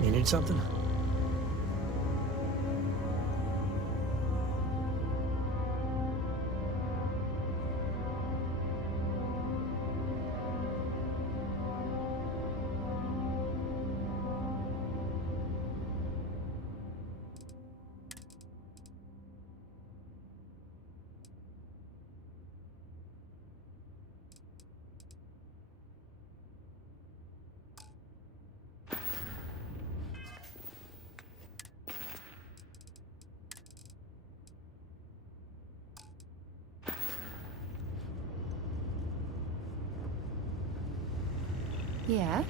Needed something? Yeah?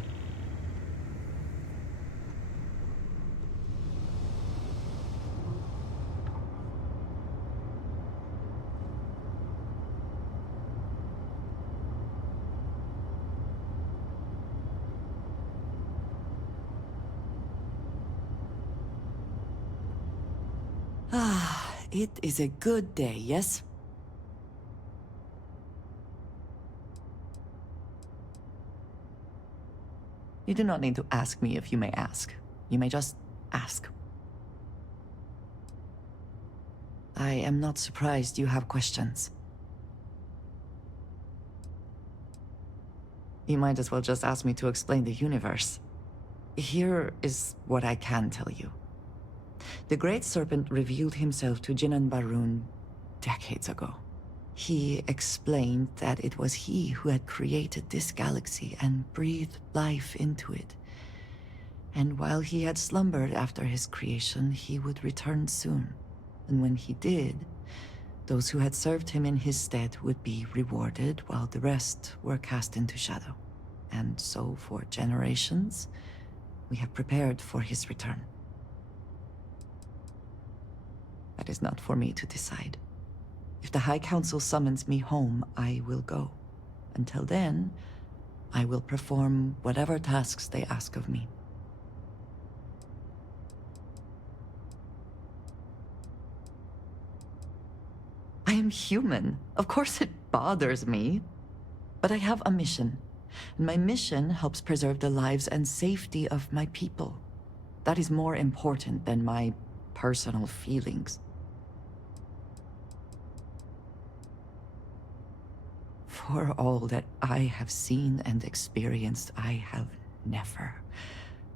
Ah, it is a good day, yes? You do not need to ask me if you may ask. You may just ask. I am not surprised you have questions. You might as well just ask me to explain the universe. Here is what I can tell you. The Great Serpent revealed himself to Jinan Barun decades ago. He explained that it was he who had created this galaxy and breathed life into it. And while he had slumbered after his creation, he would return soon. And when he did, those who had served him in his stead would be rewarded, while the rest were cast into shadow. And so, for generations, we have prepared for his return. That is not for me to decide. If the High Council summons me home, I will go. Until then, I will perform whatever tasks they ask of me. I am human. Of course it bothers me. But I have a mission. And my mission helps preserve the lives and safety of my people. That is more important than my personal feelings. For all that I have seen and experienced, I have never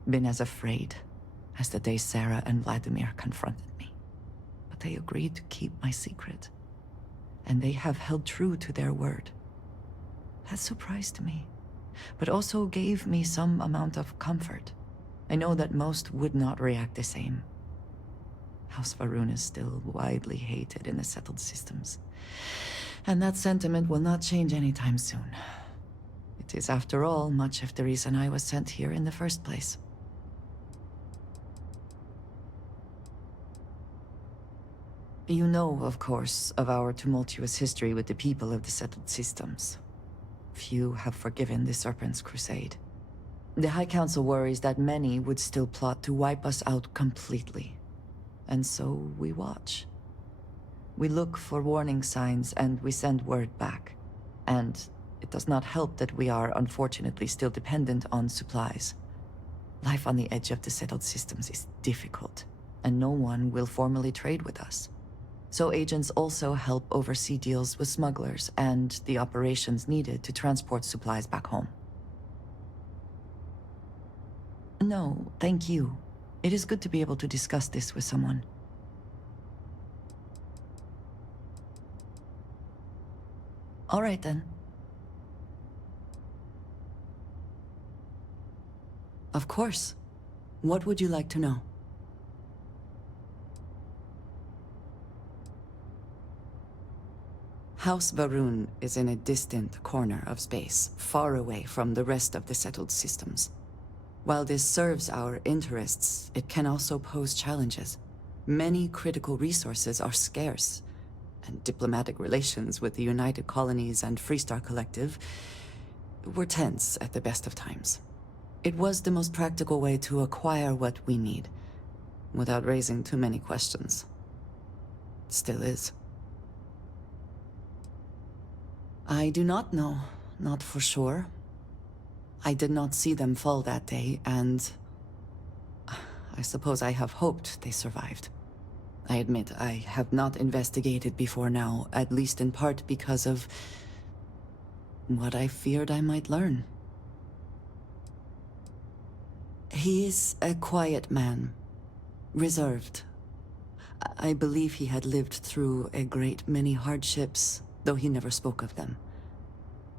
been as afraid as the day Sarah and Vladimir confronted me. But they agreed to keep my secret. And they have held true to their word. That surprised me, but also gave me some amount of comfort. I know that most would not react the same. House Varun is still widely hated in the settled systems. And that sentiment will not change anytime soon. It is, after all, much of the reason I was sent here in the first place. You know, of course, of our tumultuous history with the people of the settled systems. Few have forgiven the Serpent's crusade. The High Council worries that many would still plot to wipe us out completely. And so we watch. We look for warning signs and we send word back. And it does not help that we are unfortunately still dependent on supplies. Life on the edge of the settled systems is difficult, and no one will formally trade with us. So agents also help oversee deals with smugglers and the operations needed to transport supplies back home. No, thank you. It is good to be able to discuss this with someone. All right then. Of course. What would you like to know? House Varun is in a distant corner of space, far away from the rest of the settled systems. While this serves our interests, it can also pose challenges. Many critical resources are scarce, and diplomatic relations with the United Colonies and Freestar Collective were tense at the best of times. It was the most practical way to acquire what we need, without raising too many questions. Still is. I do not know, not for sure. I did not see them fall that day, and I suppose I have hoped they survived. I admit I have not investigated before now, at least in part because of what I feared I might learn. He is a quiet man, reserved. I believe he had lived through a great many hardships, though he never spoke of them.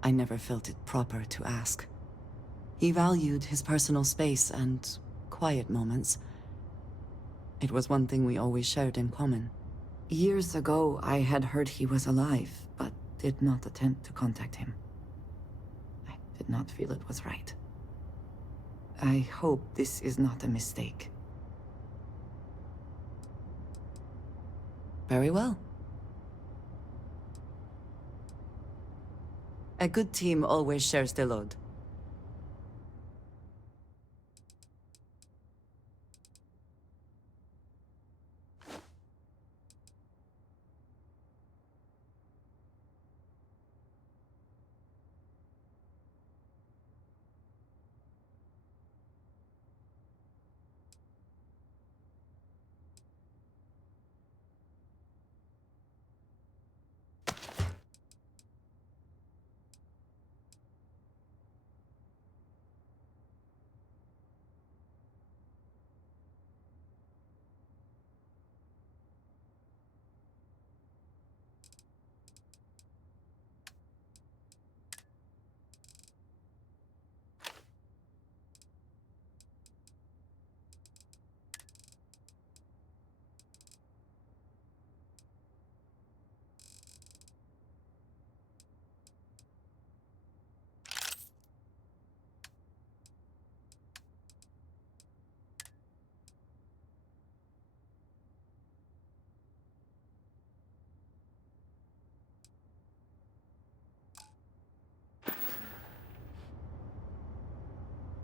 I never felt it proper to ask. He valued his personal space and quiet moments. It was one thing we always shared in common. Years ago, I had heard he was alive, but did not attempt to contact him. I did not feel it was right. I hope this is not a mistake. Very well. A good team always shares the load.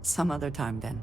Some other time, then.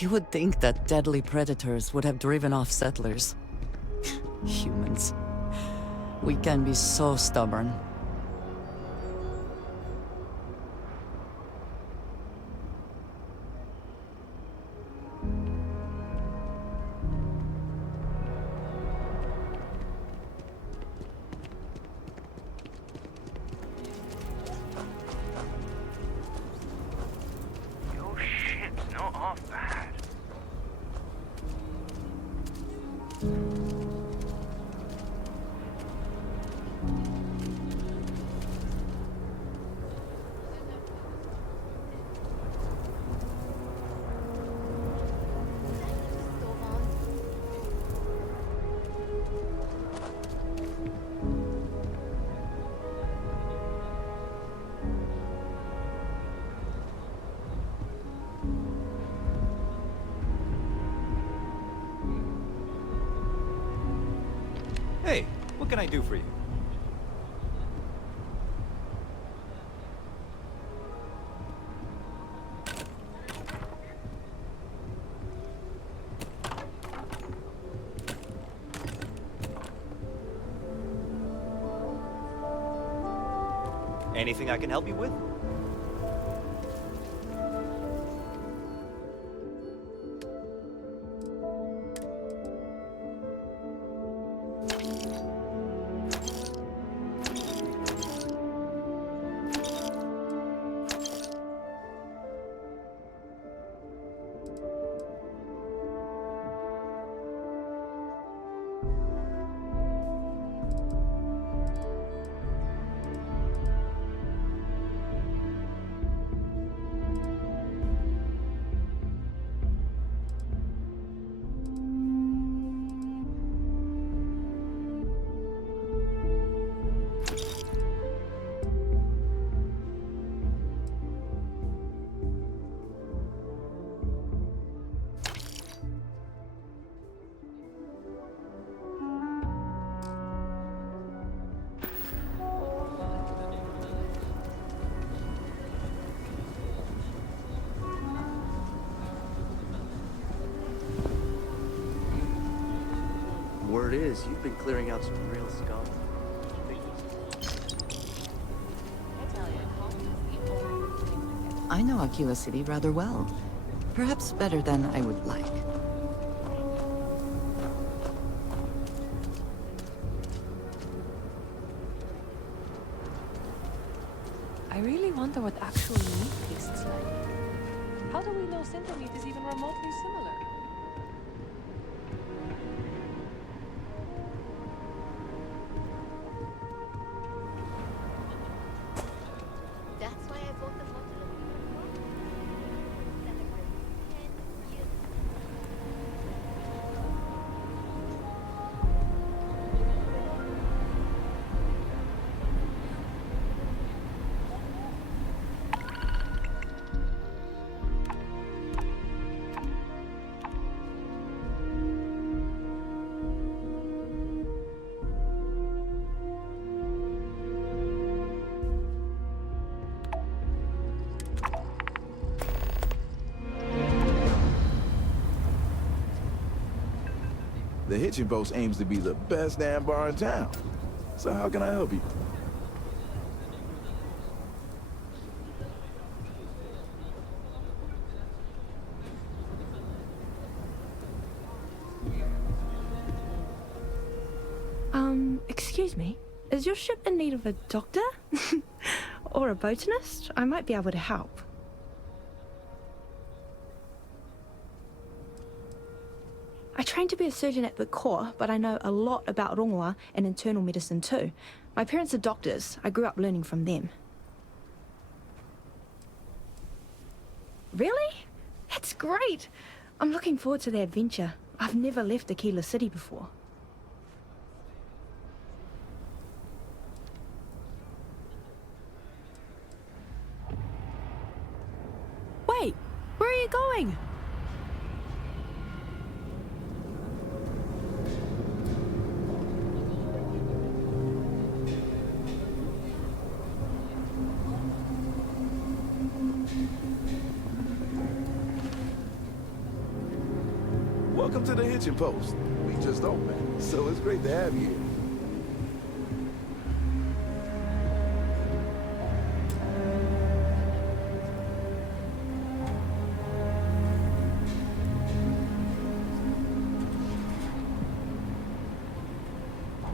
You would think that deadly predators would have driven off settlers. Humans. We can be so stubborn. Your ship's not half bad. Hey, what can I do for you? Anything I can help you with? Word is, you've been clearing out some real scum. I know Aquila City rather well. Perhaps better than I would like. I really wonder what actual meat tastes like. How do we know center meat is even remotely similar? That's why I bought the bottle of celebrate 10 years. The Hitching Post aims to be the best damn bar in town. So how can I help you? Excuse me? Is your ship in need of a doctor? Or a botanist? I might be able to help. I trained to be a surgeon at the Corps, but I know a lot about rongoa and internal medicine too. My parents are doctors. I grew up learning from them. Really? That's great! I'm looking forward to the adventure. I've never left Aquila City before. Wait! Where are you going? Welcome to the Hitching Post. We just opened, so it's great to have you here.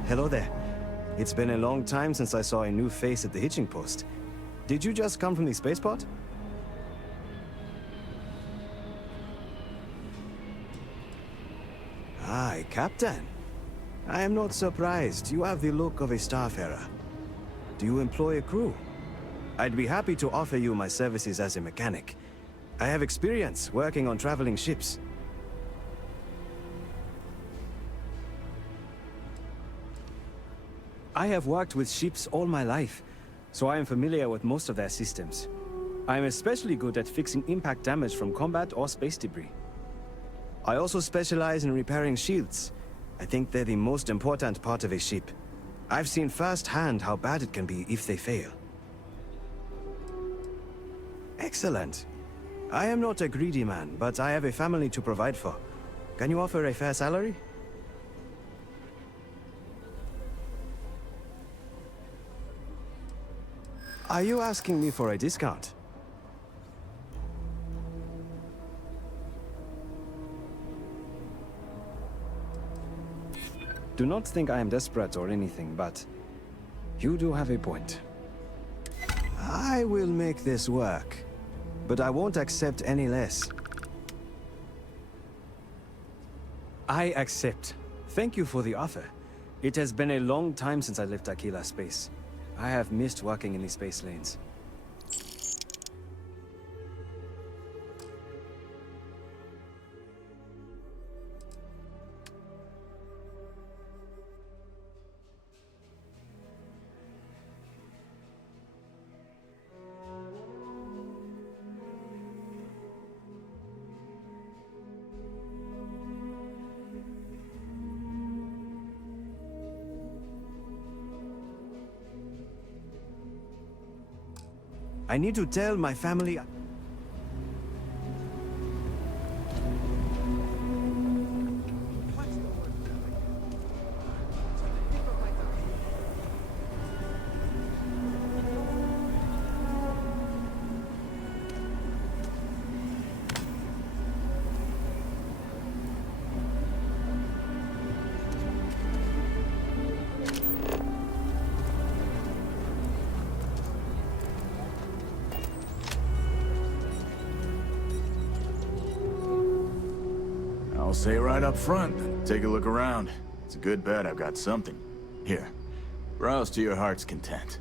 Hello there. It's been a long time since I saw a new face at the hitching post. Did you just come from the spaceport? Aye, Captain. I am not surprised. You have the look of a starfarer. Do you employ a crew? I'd be happy to offer you my services as a mechanic. I have experience working on traveling ships. I have worked with ships all my life, so I am familiar with most of their systems. I am especially good at fixing impact damage from combat or space debris. I also specialize in repairing shields. I think they're the most important part of a ship. I've seen firsthand how bad it can be if they fail. Excellent. I am not a greedy man, but I have a family to provide for. Can you offer a fair salary? Are you asking me for a discount? Do not think I am desperate or anything, but you do have a point. I will make this work, but I won't accept any less. I accept. Thank you for the offer. It has been a long time since I left Aquila space. I have missed working in the space lanes. I need to tell my family... I'll say right up front, then take a look around. It's a good bet I've got something. Here, browse to your heart's content.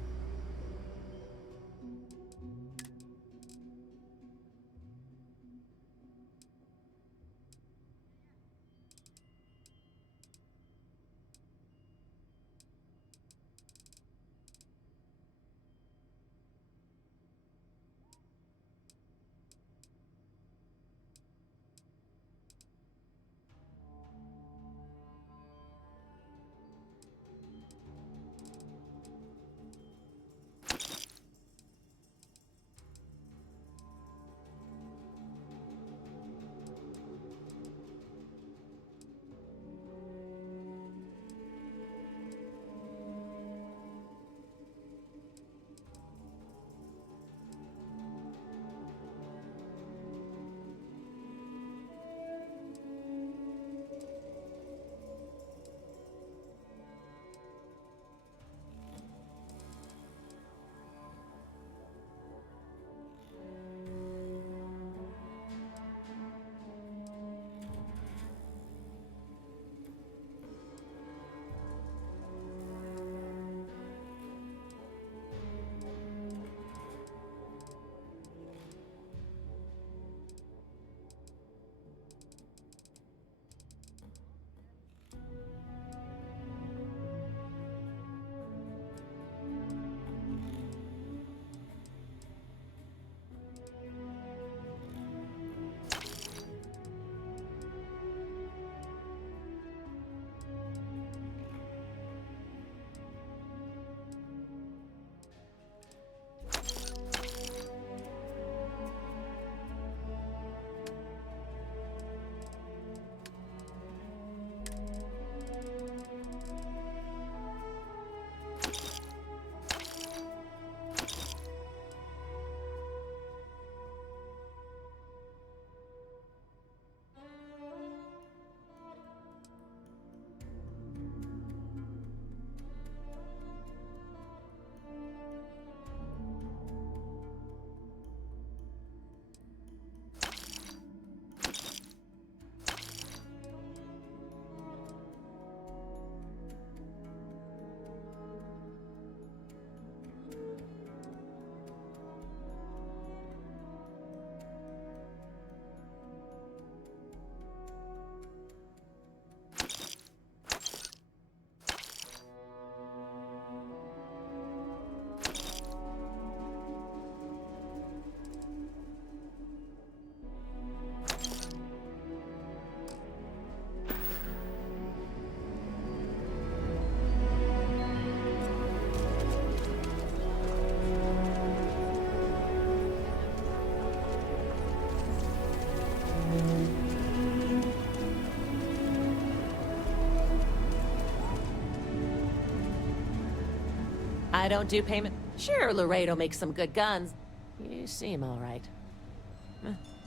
I don't do payment. Sure, Laredo makes some good guns. You seem all right.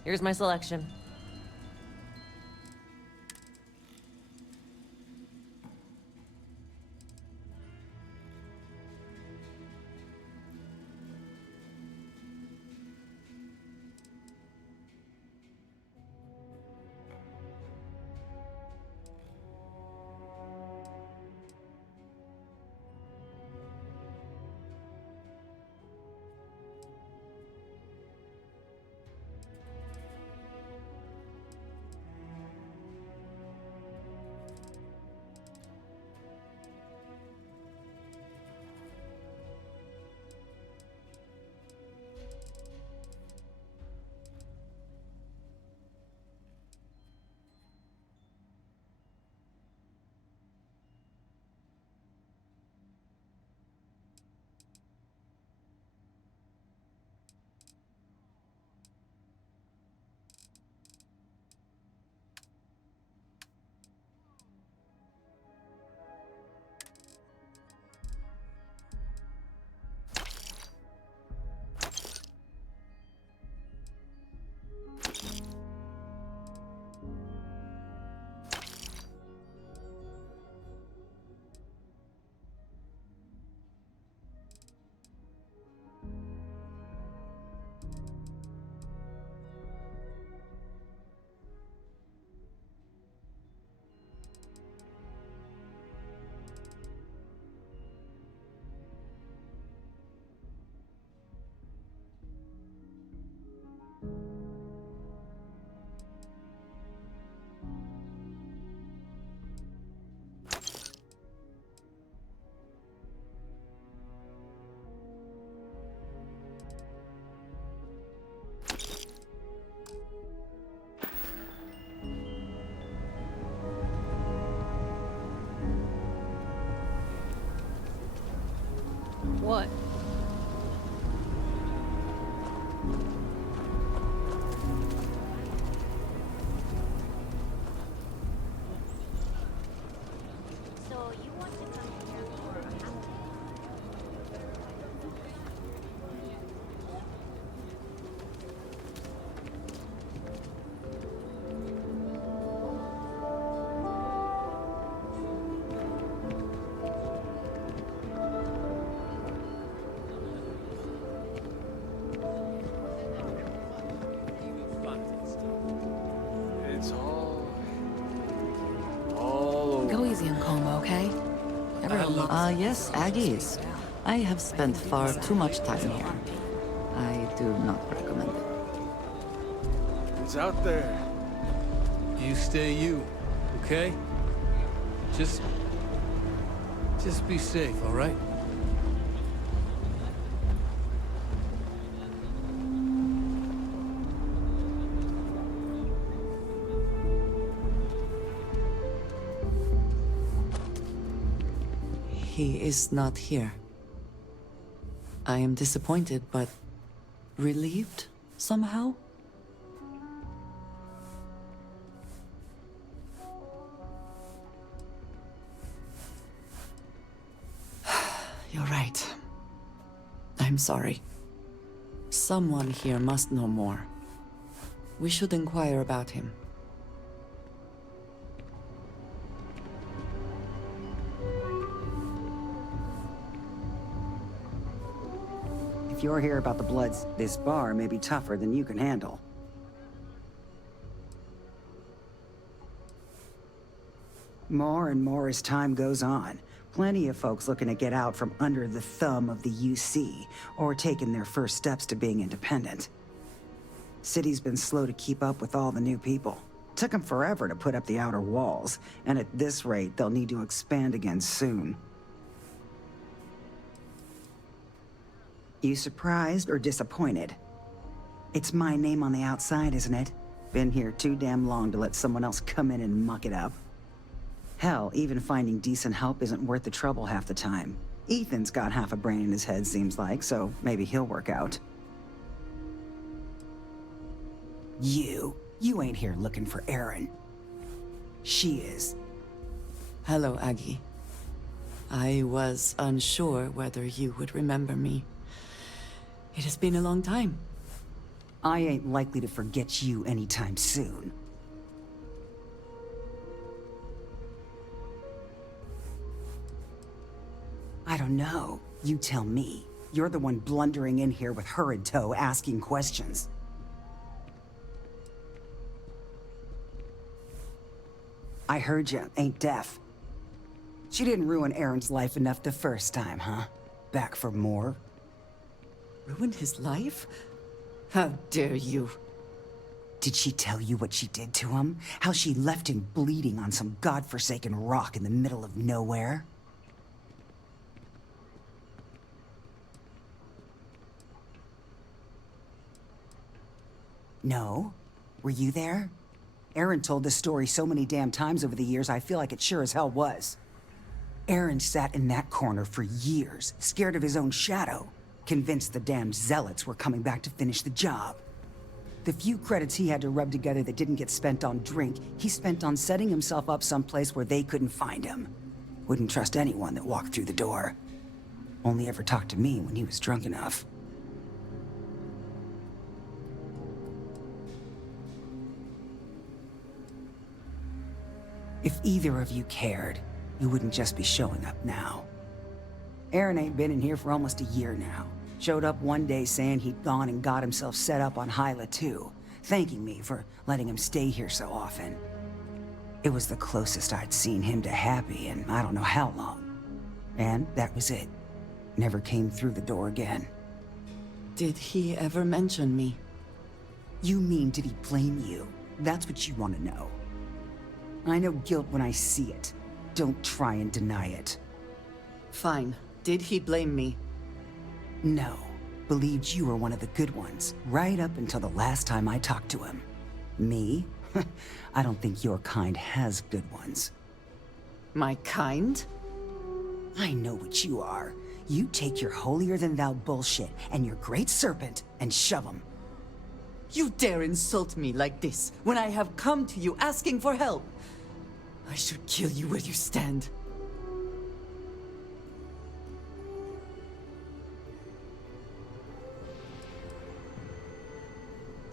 Here's my selection. What? So you want to come here for a house? It's all over. Go easy on Como, okay? Everyone looks... Yes, Aggies. I have spent far too much time here. I do not recommend it. It's out there. You stay you, okay? Just be safe, all right? He is not here. I am disappointed, but relieved somehow? You're right. I'm sorry. Someone here must know more. We should inquire about him. If you're here about the Bloods, this bar may be tougher than you can handle. More and more as time goes on. Plenty of folks looking to get out from under the thumb of the UC, or taking their first steps to being independent. City's been slow to keep up with all the new people. Took them forever to put up the outer walls, and at this rate, they'll need to expand again soon. You surprised or disappointed? It's my name on the outside, isn't it? Been here too damn long to let someone else come in and muck it up. Hell, even finding decent help isn't worth the trouble half the time. Ethan's got half a brain in his head, seems like, so maybe he'll work out. You ain't here looking for Erin. She is. Hello, Aggie. I was unsure whether you would remember me. It has been a long time. I ain't likely to forget you anytime soon. I don't know. You tell me. You're the one blundering in here with her in tow, asking questions. I heard you, ain't deaf. She didn't ruin Aaron's life enough the first time, huh? Back for more? Ruined his life? How dare you? Did she tell you what she did to him? How she left him bleeding on some godforsaken rock in the middle of nowhere? No? Were you there? Aaron told this story so many damn times over the years, I feel like it sure as hell was. Aaron sat in that corner for years, scared of his own shadow, convinced the damn zealots were coming back to finish the job. The few credits he had to rub together that didn't get spent on drink, he spent on setting himself up someplace where they couldn't find him. Wouldn't trust anyone that walked through the door. Only ever talked to me when he was drunk enough. If either of you cared, you wouldn't just be showing up now. Aaron ain't been in here for almost a year now. Showed up one day saying he'd gone and got himself set up on Hyla too, thanking me for letting him stay here so often. It was the closest I'd seen him to happy in I don't know how long. And that was it. Never came through the door again. Did he ever mention me? You mean, did he blame you? That's what you want to know. I know guilt when I see it. Don't try and deny it. Fine. Did he blame me? No. Believed you were one of the good ones, right up until the last time I talked to him. Me? I don't think your kind has good ones. My kind? I know what you are. You take your holier-than-thou bullshit and your great serpent and shove 'em. You dare insult me like this when I have come to you asking for help. I should kill you where you stand.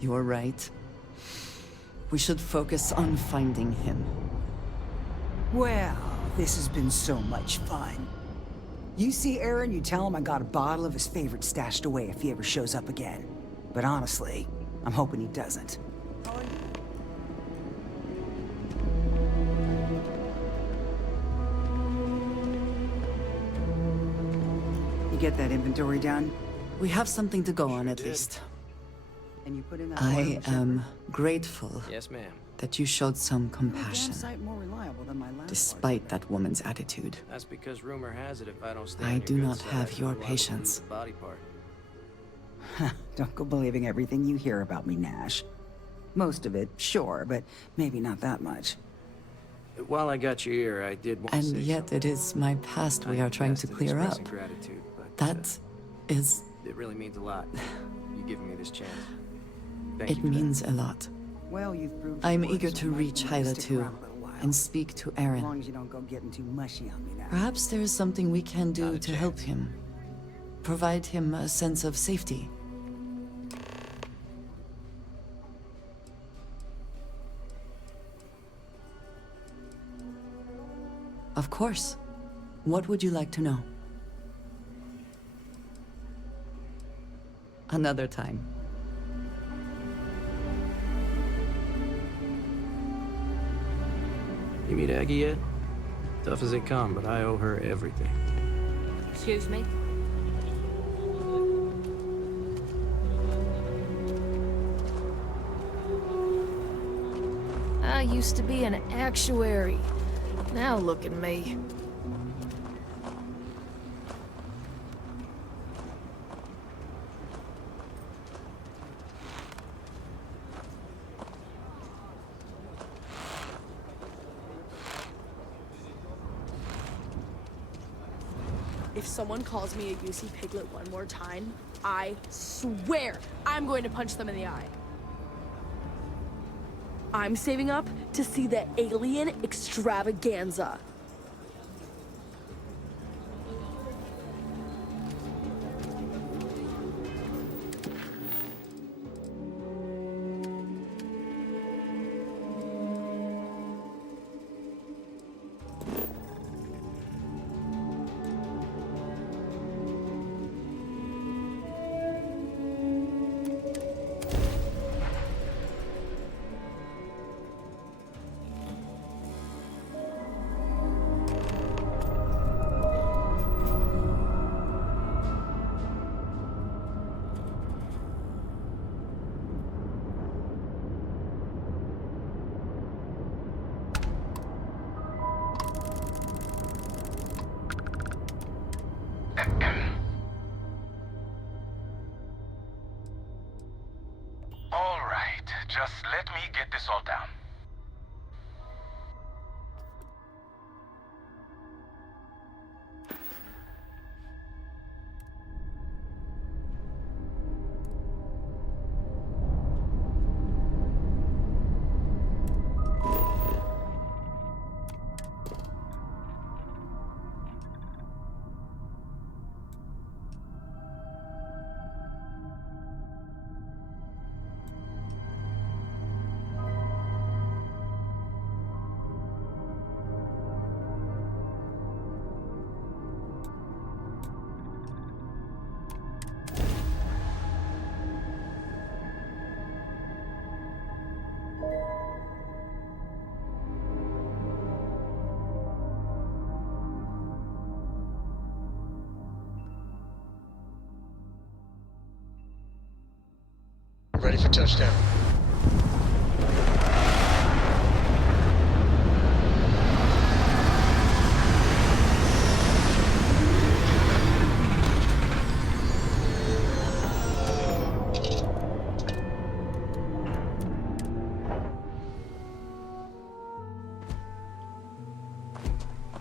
You're right. We should focus on finding him. Well, this has been so much fun. You see Aaron, you tell him I got a bottle of his favorite stashed away if he ever shows up again. But honestly, I'm hoping he doesn't. You get that inventory done? We have something to go on at least. And you put in that I am grateful Yes, ma'am. that you showed some compassion, more reliable than my last despite that woman's attitude. That's because rumor has it if I don't stay I on your do good not side, have your I'm liable to lose patience. a body part. Don't go believing everything you hear about me, Nash. Most of it, sure, but maybe not that much. While I got your ear, I did want to And say yet it is my past we are trying to clear up. Gratitude, but, That is... it really means a lot. You giving me this chance. Thank you It for that. means a lot. Well, you've proved I'm your worth, eager so to I might reach need to Hyla stick too, around a little while. and speak to As long Aaron. as you don't go getting too mushy on me now. Perhaps there is something we can do to help him. Provide him a sense of safety. Of course. What would you like to know? Another time. You meet Aggie yet? Tough as they come, but I owe her everything. Excuse me? I used to be an actuary. Now look at me. If someone calls me a UC piglet one more time, I swear I'm going to punch them in the eye. I'm saving up to see the alien extravaganza. All right, just let me get this all down. Ready for touchdown.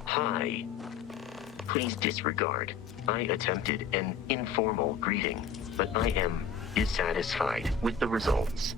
Hi. Please disregard. I attempted an informal greeting, but I am dissatisfied with the results.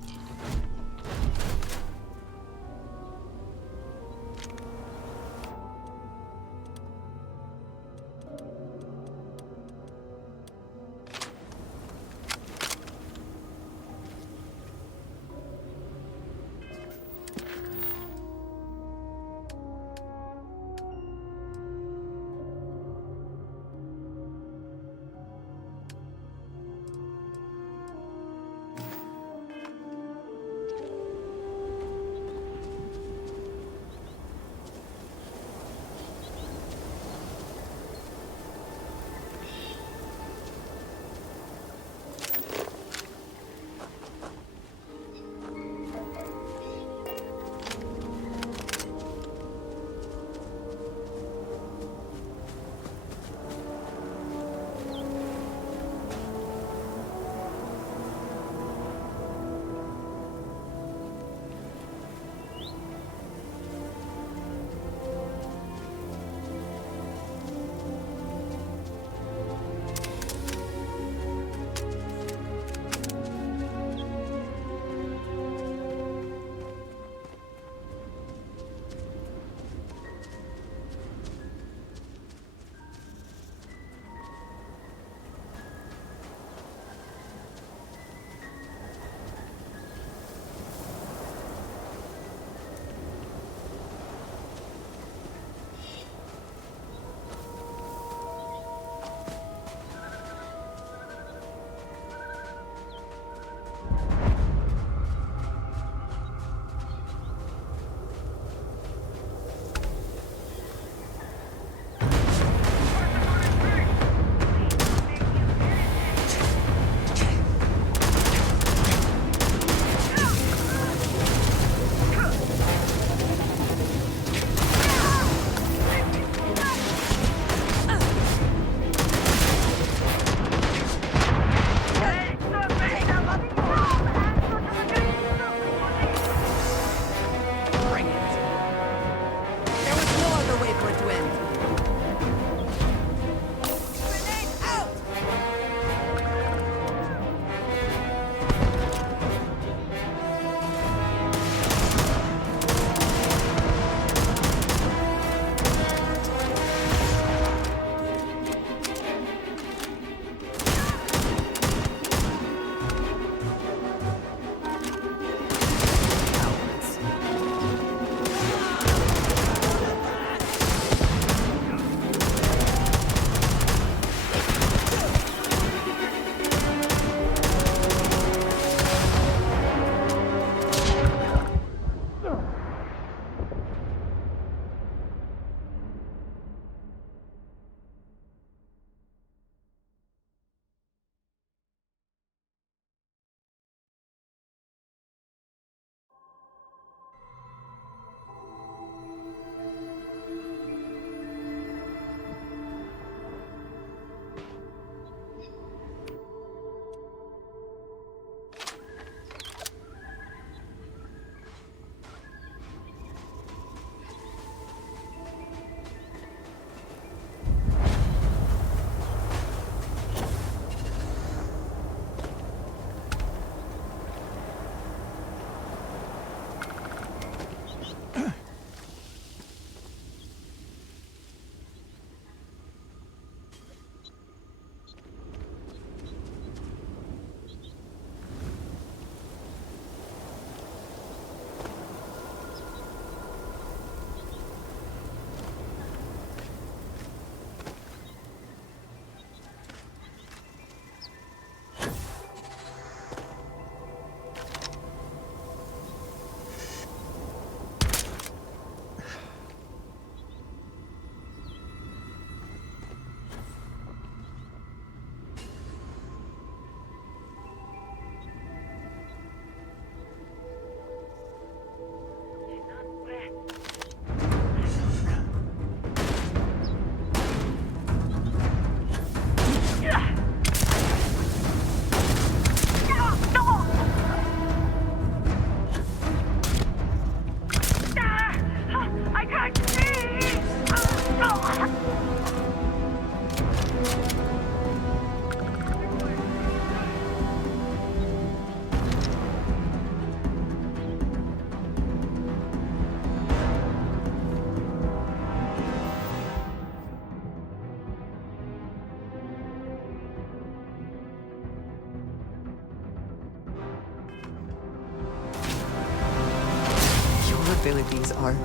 capabilities are...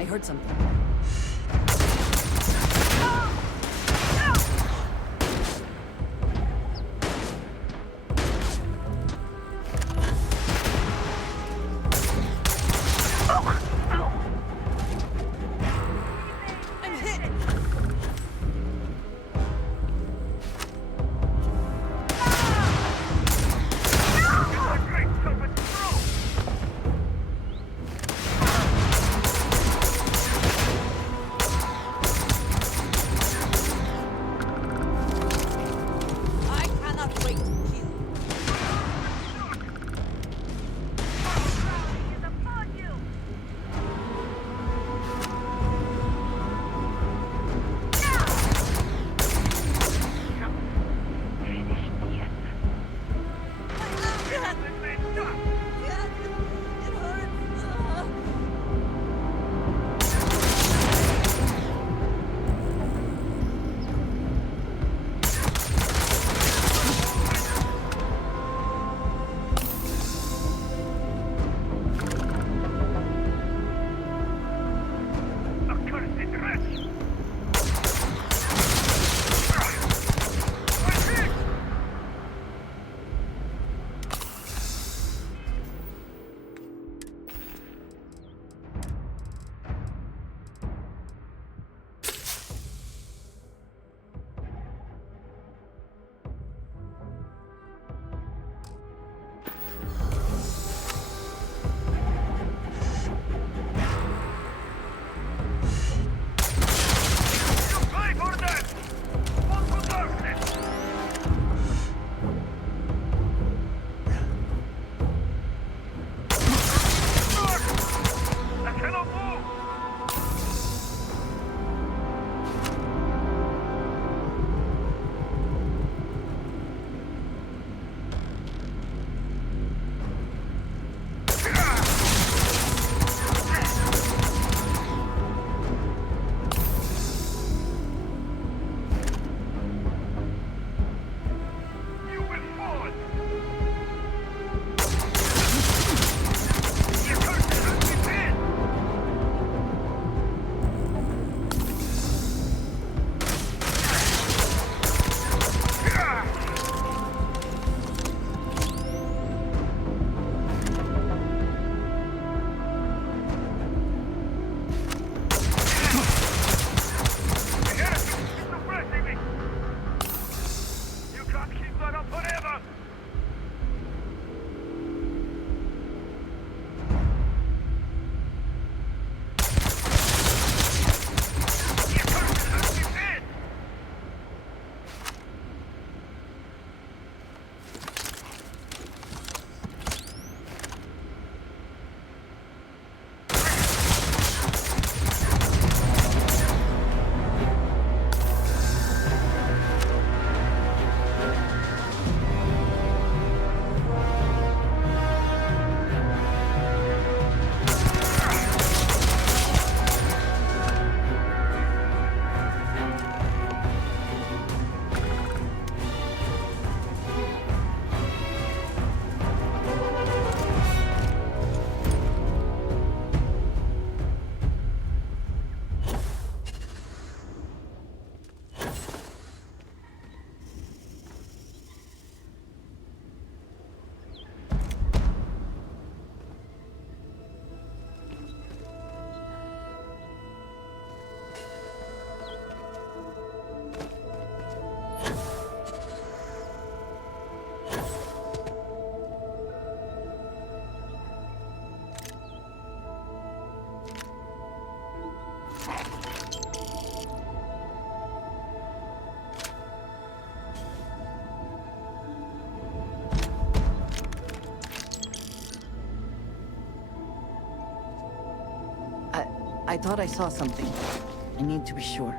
I heard something. thought I saw something. I need to be sure.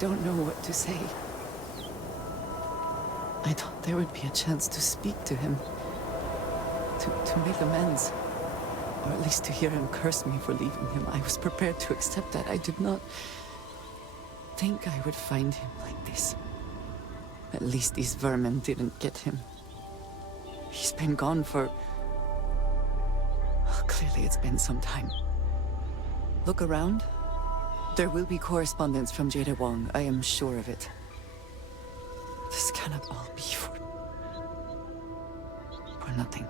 don't know what to say. I thought there would be a chance to speak to him. To make amends. Or at least to hear him curse me for leaving him. I was prepared to accept that. I did not think I would find him like this. At least these vermin didn't get him. He's been gone for... Well, clearly it's been some time. Look around. There will be correspondence from Jada Wong. I am sure of it. This cannot all be for nothing.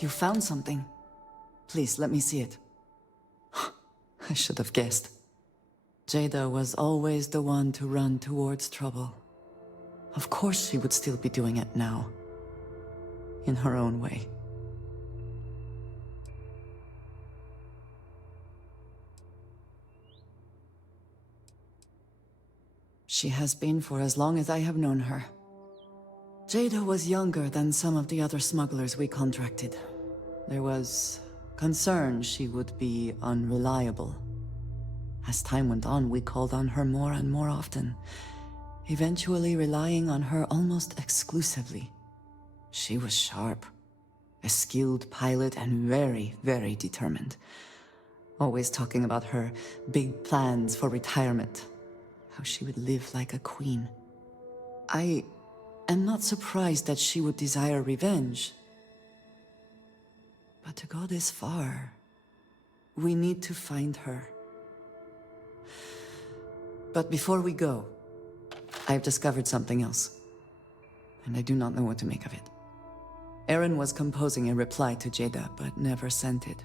You found something. Please, let me see it. I should have guessed. Jada was always the one to run towards trouble. Of course she would still be doing it now. In her own way. She has been for as long as I have known her. Jada was younger than some of the other smugglers we contracted. There was concern she would be unreliable. As time went on, we called on her more and more often, eventually relying on her almost exclusively. She was sharp, a skilled pilot and very, very determined. Always talking about her big plans for retirement, how she would live like a queen. I am not surprised that she would desire revenge. But to go this far, we need to find her. But before we go, I've discovered something else. And I do not know what to make of it. Aaron was composing a reply to Jada, but never sent it.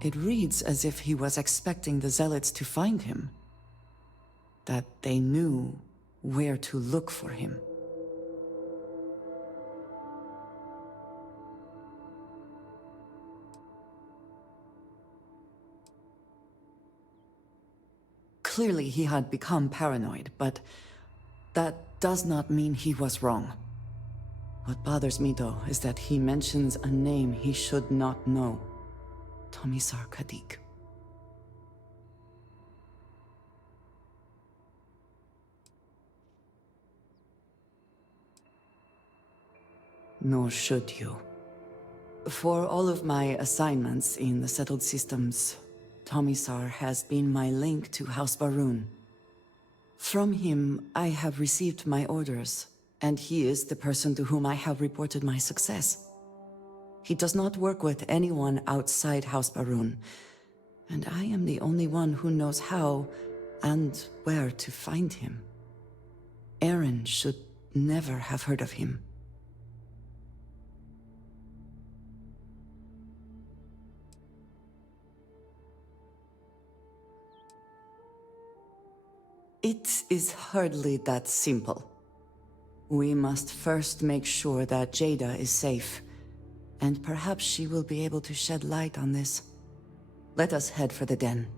It reads as if he was expecting the Zealots to find him. That they knew where to look for him. Clearly he had become paranoid, but that does not mean he was wrong. What bothers me, though, is that he mentions a name he should not know. Tomisar Kadik. Nor should you. For all of my assignments in the settled systems, Tomisar has been my link to House Baroon. From him, I have received my orders, and he is the person to whom I have reported my success. He does not work with anyone outside House Baroon, and I am the only one who knows how and where to find him. Aaron should never have heard of him. It is hardly that simple. We must first make sure that Jada is safe, and perhaps she will be able to shed light on this. Let us head for the den.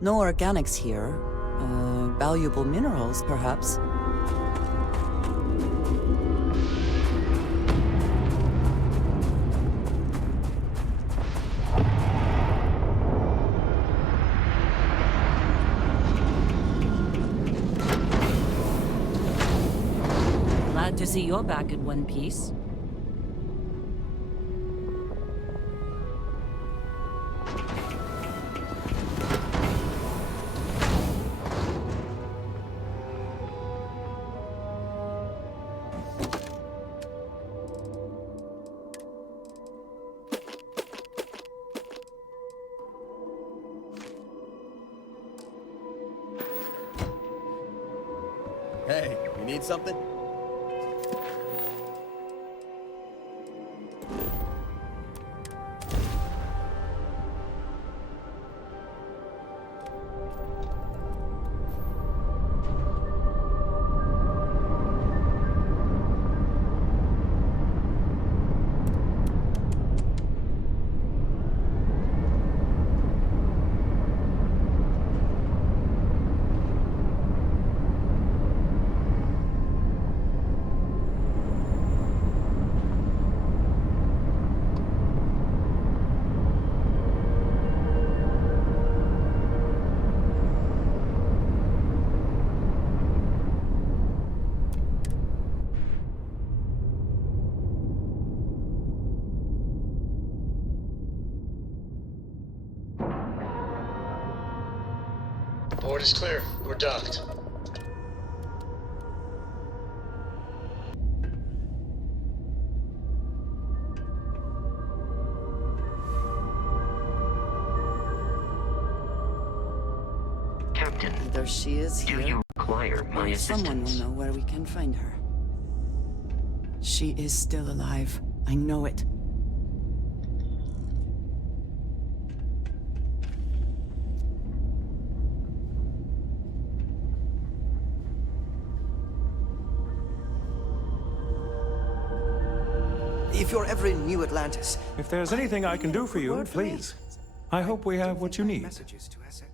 No organics here. Valuable minerals, perhaps. Glad to see you're back in one piece. Hey, you need something? Board is clear. We're docked. Captain, Either she is do here, you require my or someone assistance? will know where we can find her. She is still alive. I know it. If you're ever in New Atlantis, If there's anything I can do for you, word for me. please. I hope we have what you need. Messages to Essex.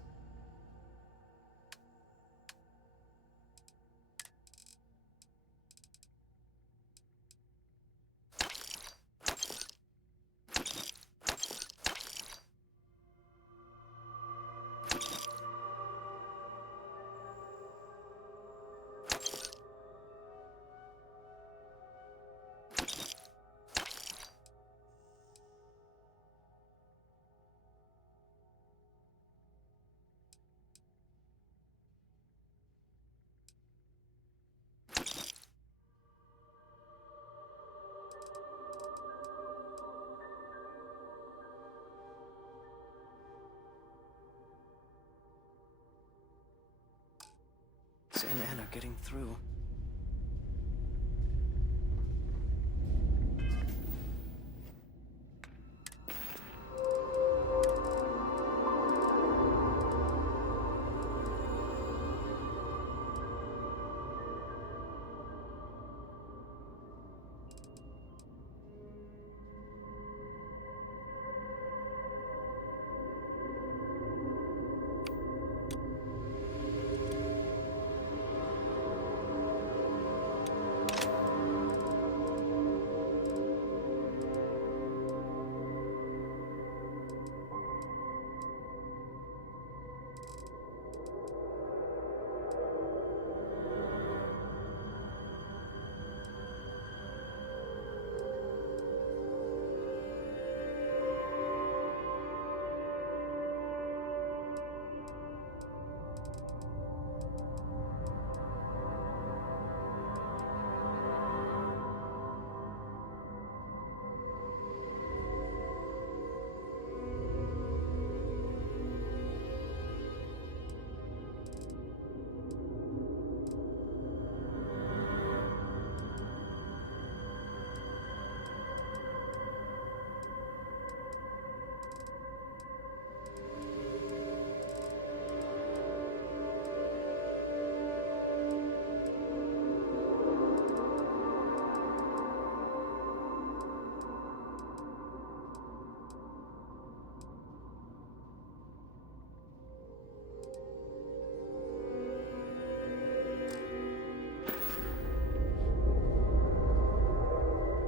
Zen and Anna getting through.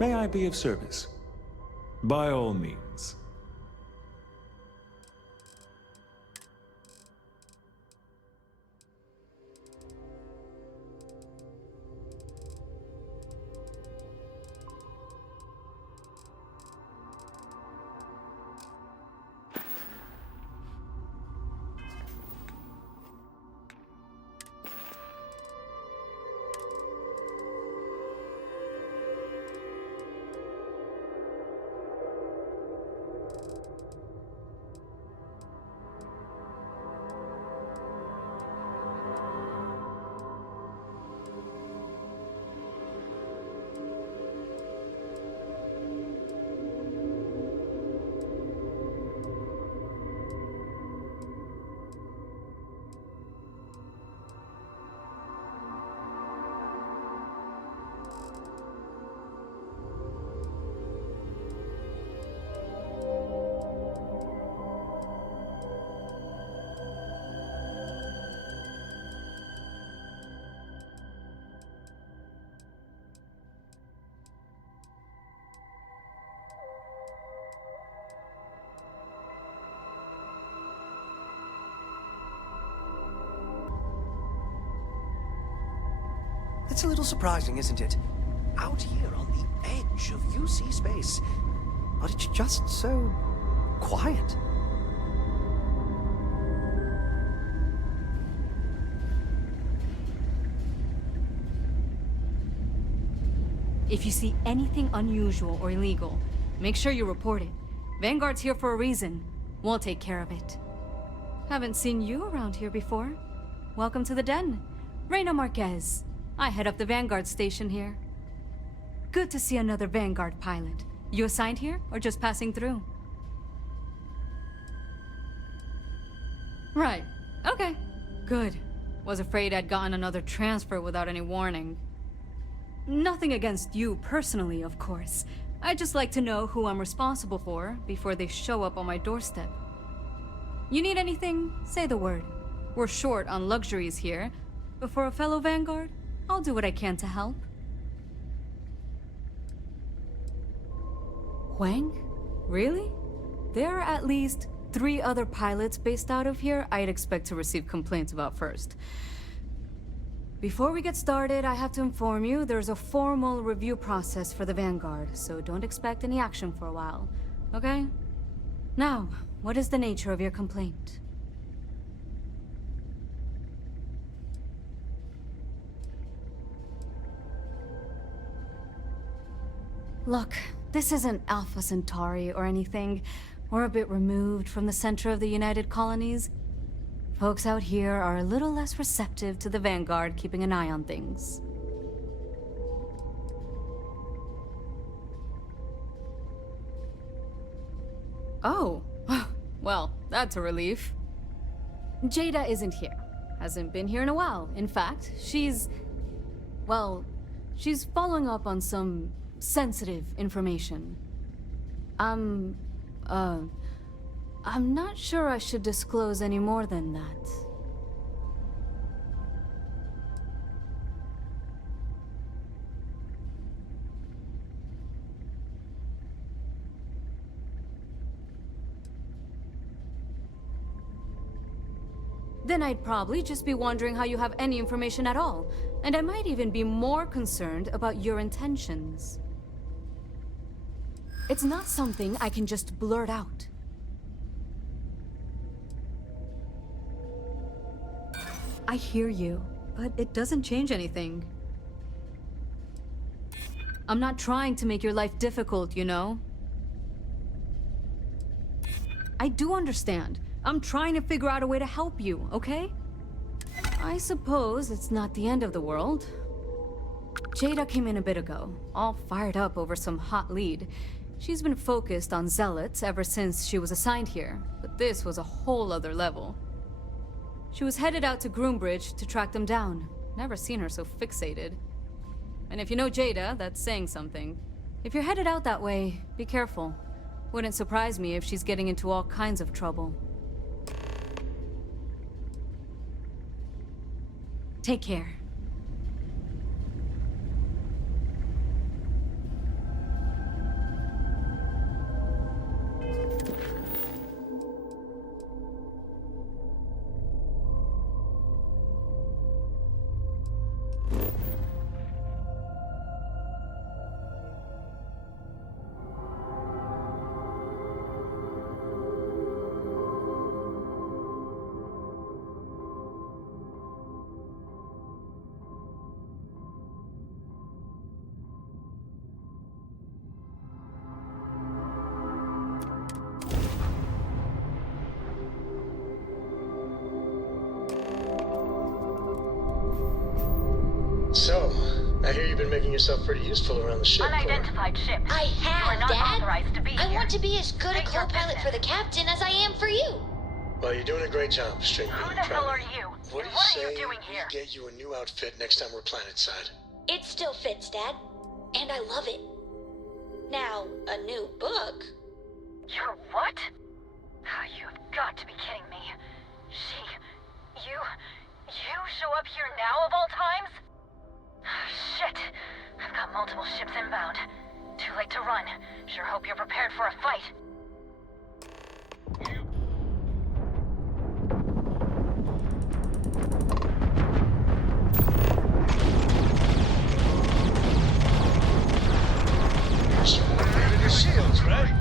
May I be of service? By all means. It's a little surprising, isn't it? Out here on the edge of UC space. But it's just so quiet. If you see anything unusual or illegal, make sure you report it. Vanguard's here for a reason. We'll take care of it. Haven't seen you around here before. Welcome to the den. Reina Marquez. I head up the Vanguard station here. Good to see another Vanguard pilot. You assigned here, or just passing through? Right. Okay. Good. Was afraid I'd gotten another transfer without any warning. Nothing against you personally, of course. I'd just like to know who I'm responsible for before they show up on my doorstep. You need anything? Say the word. We're short on luxuries here, but for a fellow Vanguard, I'll do what I can to help. Huang? Really? There are at least 3 other pilots based out of here I'd expect to receive complaints about first. Before we get started, I have to inform you there's a formal review process for the Vanguard, so don't expect any action for a while, okay? Now, what is the nature of your complaint? Look, this isn't Alpha Centauri or anything. We're a bit removed from the center of the United Colonies. Folks out here are a little less receptive to the Vanguard keeping an eye on things. Oh, well, that's a relief. Jada isn't here. Hasn't been here in a while. In fact, she's following up on some sensitive information. I'm not sure I should disclose any more than that. Then I'd probably just be wondering how you have any information at all, and I might even be more concerned about your intentions. It's not something I can just blurt out. I hear you, but it doesn't change anything. I'm not trying to make your life difficult, you know? I do understand. I'm trying to figure out a way to help you, okay? I suppose it's not the end of the world. Jada came in a bit ago, all fired up over some hot lead. She's been focused on zealots ever since she was assigned here, but this was a whole other level. She was headed out to Groombridge to track them down. Never seen her so fixated. And if you know Jada, that's saying something. If you're headed out that way, be careful. Wouldn't surprise me if she's getting into all kinds of trouble. Take care. So, I hear you've been making yourself pretty useful around the ship. Unidentified ship. I have, You are not Dad. authorized to be I here. want to be as good a State your co-pilot for the captain as I am for you. Well, you're doing a great job, String. Who the hell are you? What do And you what say are you doing here? we get you a new outfit next time we're planetside? It still fits, Dad. And I love it. Now, a new book. You're what? You've got to be kidding me. You show up here now of all times? Shit. I've got multiple ships inbound. Too late to run. Sure hope you're prepared for a fight. Activated your shields, right?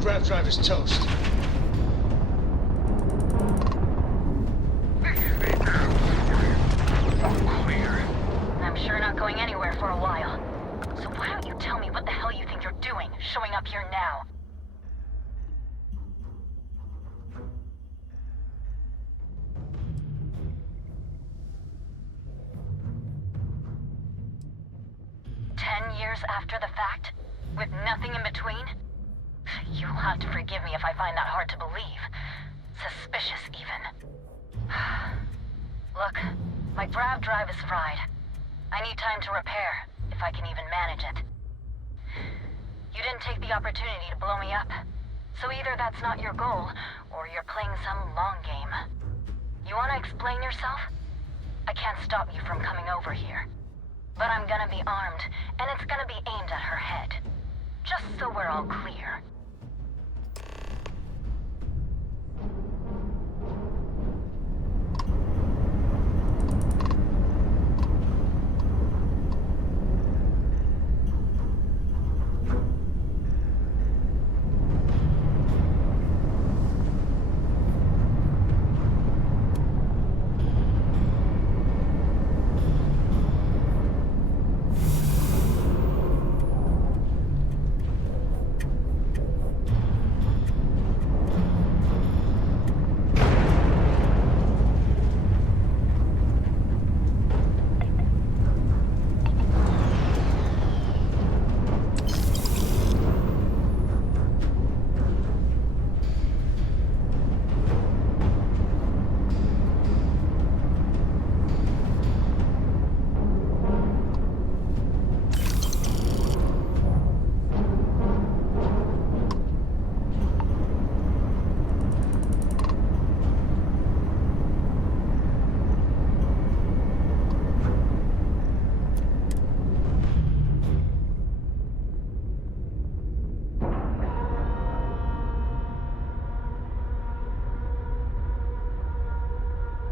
Grav drive is toast. I'm sure not going anywhere for a while. So why don't you tell me what the hell you think you're doing, showing up here now? Years after the fact? With nothing in between? You'll have to forgive me if I find that hard to believe. Suspicious, even. Look, my grav drive is fried. I need time to repair, if I can even manage it. You didn't take the opportunity to blow me up. So either that's not your goal, or you're playing some long game. You want to explain yourself? I can't stop you from coming over here. But I'm gonna be armed, and it's gonna be aimed at her head. Just so we're all clear.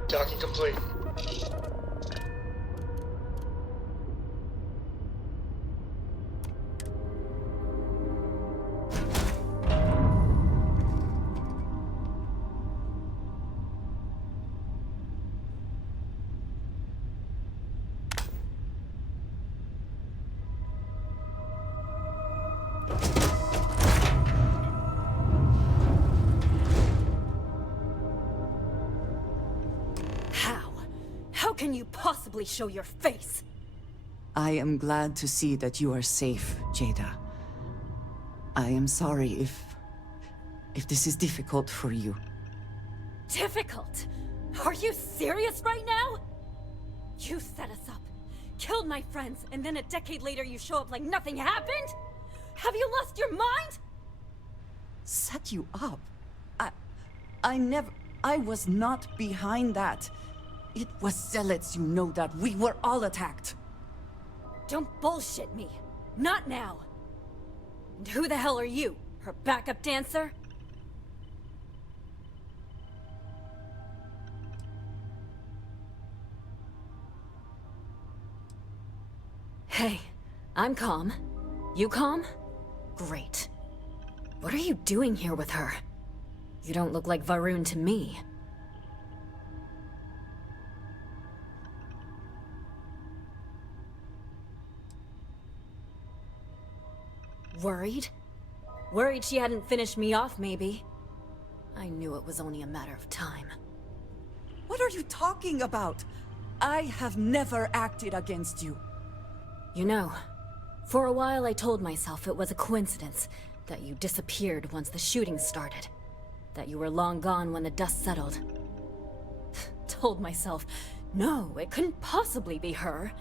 Docking complete. How can you possibly show your face? I am glad to see that you are safe, Jada. I am sorry if this is difficult for you. Difficult? Are you serious right now? You set us up, killed my friends, and then a decade later you show up like nothing happened? Have you lost your mind? Set you up? I was not behind that. It was zealots, you know that. We were all attacked. Don't bullshit me. Not now. And who the hell are you? Her backup dancer? Hey, I'm calm. You calm? Great. What are you doing here with her? You don't look like Varun to me. Worried? Worried she hadn't finished me off, maybe. I knew it was only a matter of time. What are you talking about? I have never acted against you. You know, for a while I told myself it was a coincidence that you disappeared once the shooting started. That you were long gone when the dust settled. Told myself, no, it couldn't possibly be her.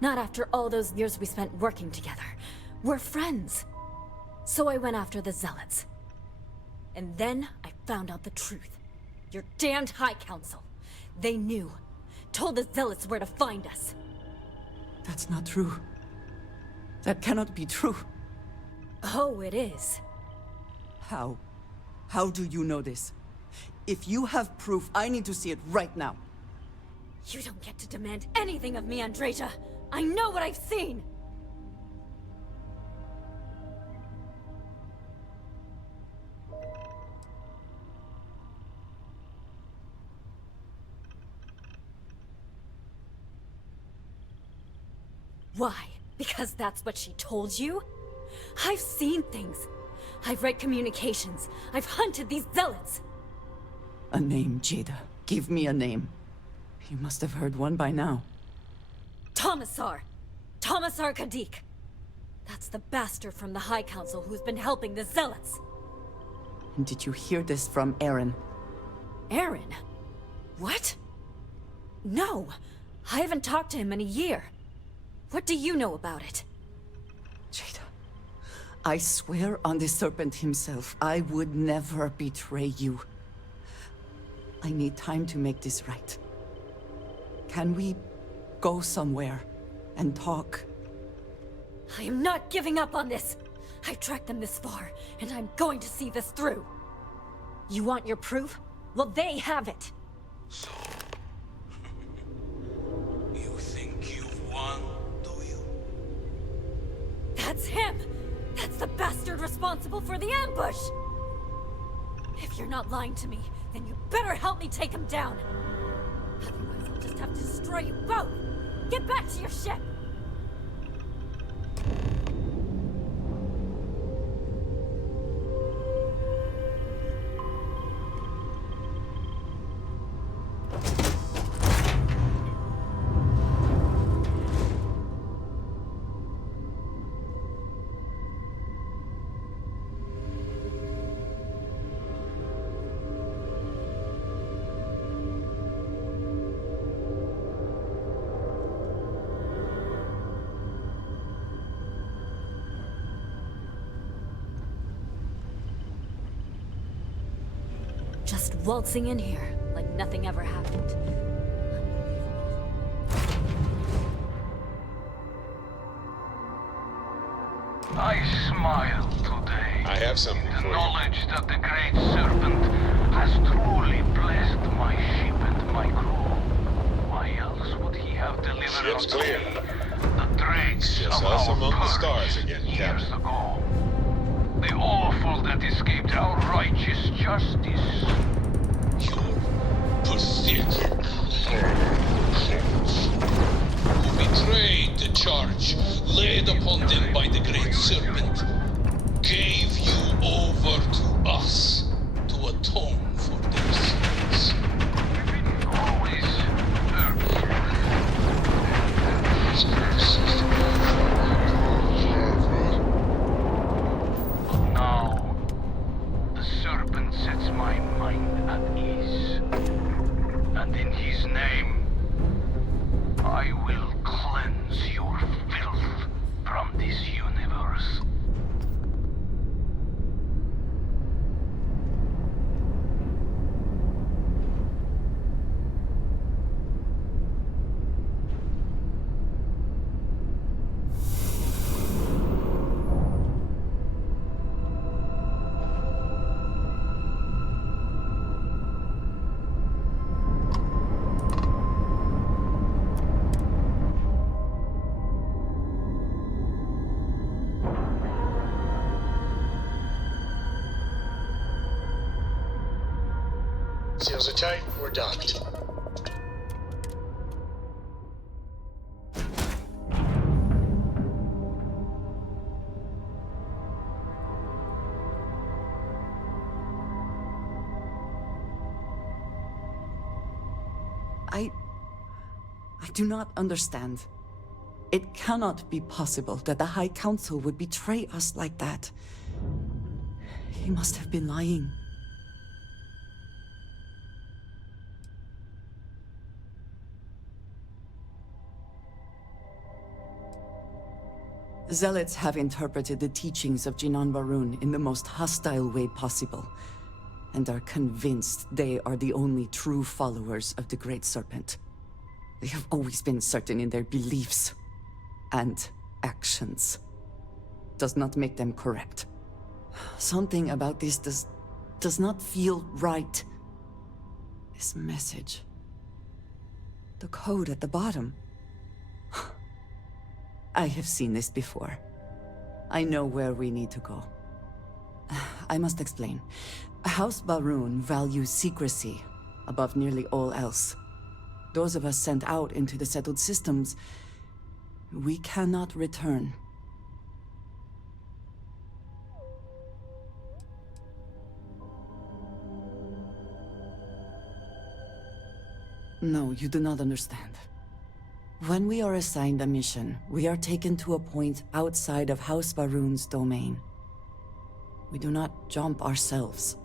Not after all those years we spent working together. We're friends. So I went after the zealots. And then I found out the truth. Your damned High Council. They knew. Told the zealots where to find us. That's not true. That cannot be true. Oh, it is. How? How do you know this? If you have proof, I need to see it right now. You don't get to demand anything of me, Andreja. I know what I've seen! Why? Because that's what she told you? I've seen things. I've read communications. I've hunted these zealots. A name, Jada. Give me a name. You must have heard one by now. Tomasar. Tomasar Kadik. That's the bastard from the High Council who's been helping the zealots. And did you hear this from Aaron? Aaron? What? No. I haven't talked to him in a year. What do you know about it? Jada, I swear on the Serpent himself, I would never betray you. I need time to make this right. Can we go somewhere and talk? I am not giving up on this. I've tracked them this far, and I'm going to see this through. You want your proof? Well, they have it. So, you think you've won, do you? That's him! That's the bastard responsible for the ambush! If you're not lying to me, then you better help me take him down. Otherwise, I'll just have to destroy you both! Get back to your ship! Just waltzing in here, like nothing ever happened. I smile today. I have something The for you. knowledge that the Great Serpent has truly blessed my ship and my crew. Why else would he have delivered Ship's unto clear. me the dregs Just of us our among the purge stars again, years Captain. ago? The awful that escaped our righteous justice. Pathetic. Who betrayed the charge laid upon them by the Great Serpent, gave you over to us to atone for their sins. Always Now, the serpent sets my mind at ease. And in his name, I will cleanse your filth from this universe. Seals are tight, we're docked. I do not understand. It cannot be possible that the High Council would betray us like that. He must have been lying. Zealots have interpreted the teachings of Jinan Varun in the most hostile way possible, and are convinced they are the only true followers of the Great Serpent. They have always been certain in their beliefs and actions. Does not make them correct. Something about this does not feel right. This message. The code at the bottom. I have seen this before. I know where we need to go. I must explain. House Varun values secrecy above nearly all else. Those of us sent out into the settled systems, we cannot return. No, you do not understand. When we are assigned a mission, we are taken to a point outside of House Varun's domain. We do not jump ourselves.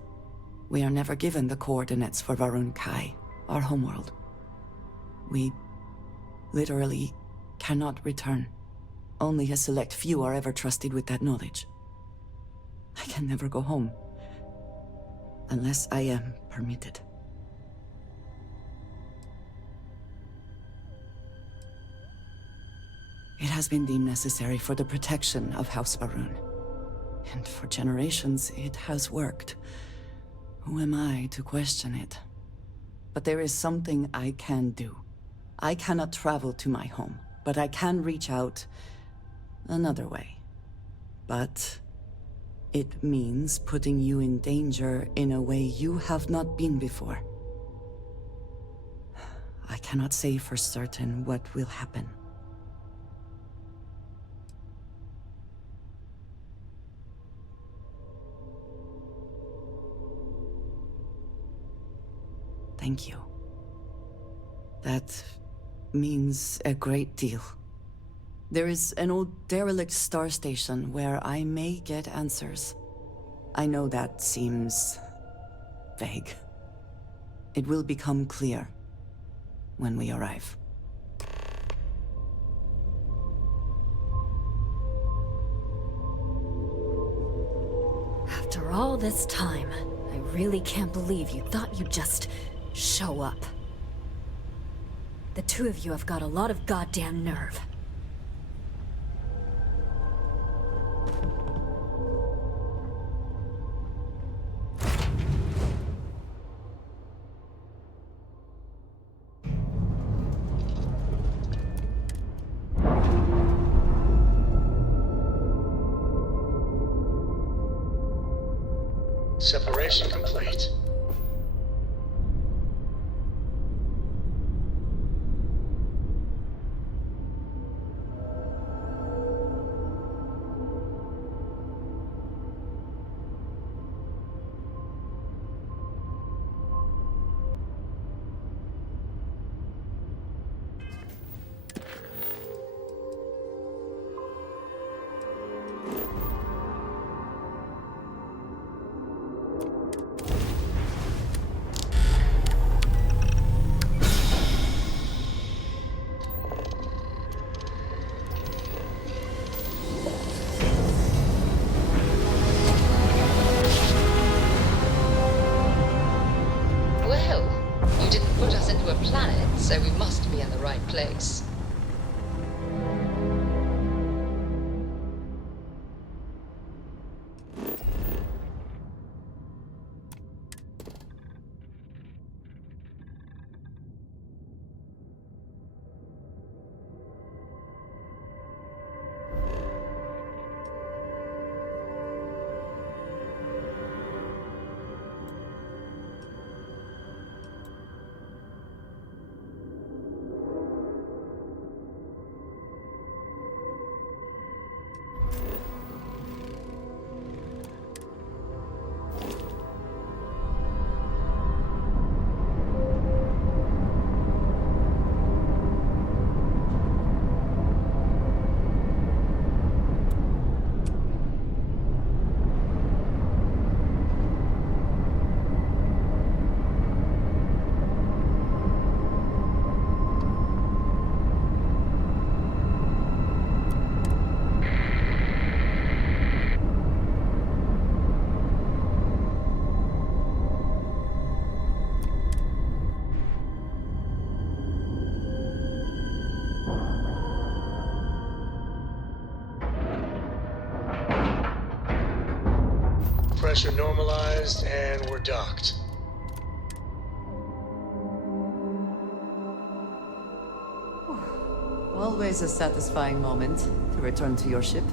We are never given the coordinates for Varun Kai, our homeworld. We literally cannot return. Only a select few are ever trusted with that knowledge. I can never go home. Unless I am permitted. It has been deemed necessary for the protection of House Varun. And for generations, it has worked. Who am I to question it? But there is something I can do. I cannot travel to my home, but I can reach out another way. But it means putting you in danger in a way you have not been before. I cannot say for certain what will happen. Thank you. That means a great deal. There is an old derelict star station where I may get answers. I know that seems vague. It will become clear when we arrive. After all this time, I really can't believe you thought you'd just show up. The two of you have got a lot of goddamn nerve. Separation complete. so we must be in the right place. Pressure normalized, and we're docked. Always a satisfying moment to return to your ship.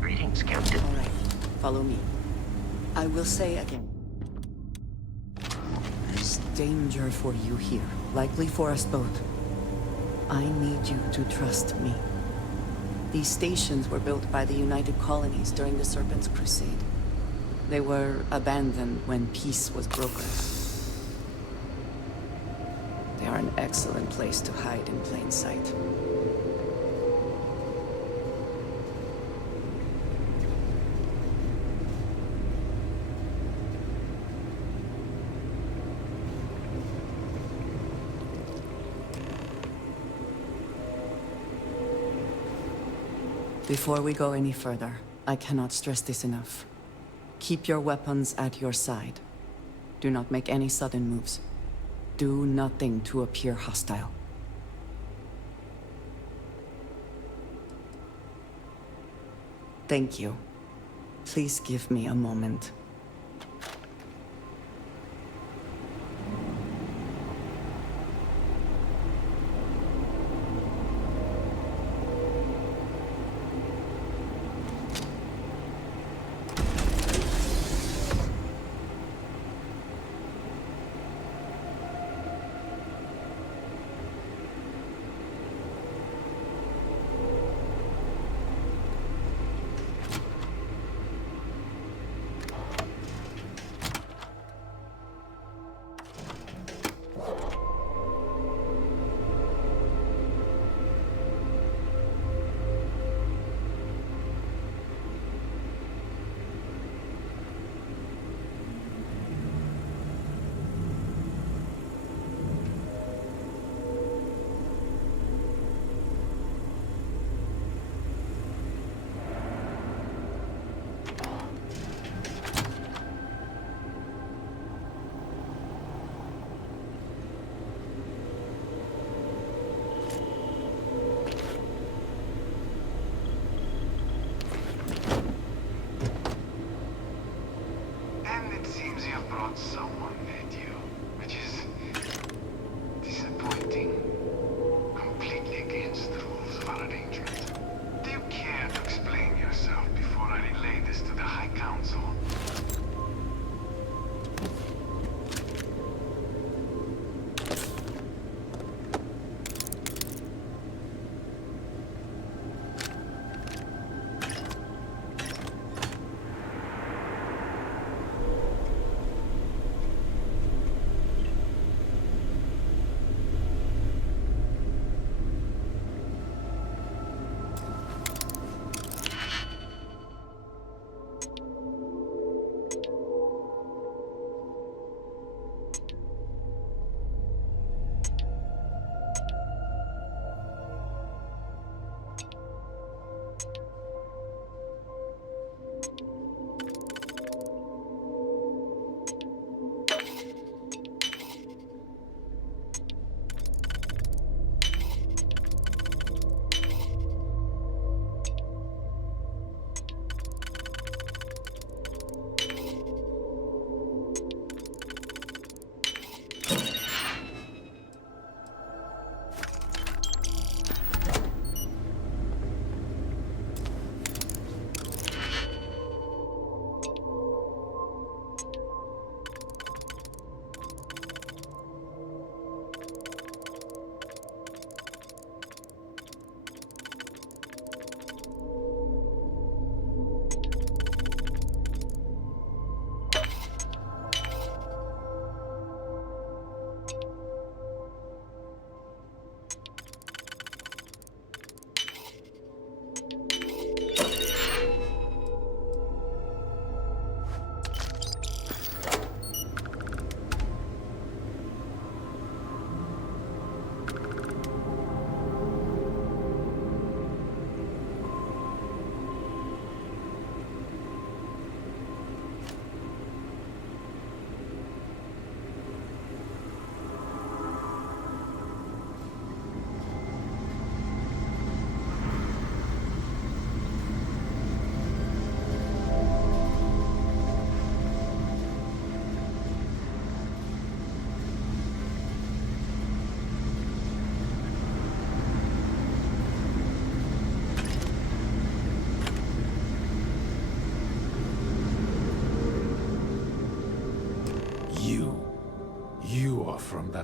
Greetings, Captain. All right, follow me. I will say again. There's danger for you here, likely for us both. I need you to trust me. These stations were built by the United Colonies during the Serpent's Crusade. They were abandoned when peace was brokered. They are an excellent place to hide in plain sight. Before we go any further, I cannot stress this enough. Keep your weapons at your side. Do not make any sudden moves. Do nothing to appear hostile. Thank you. Please give me a moment.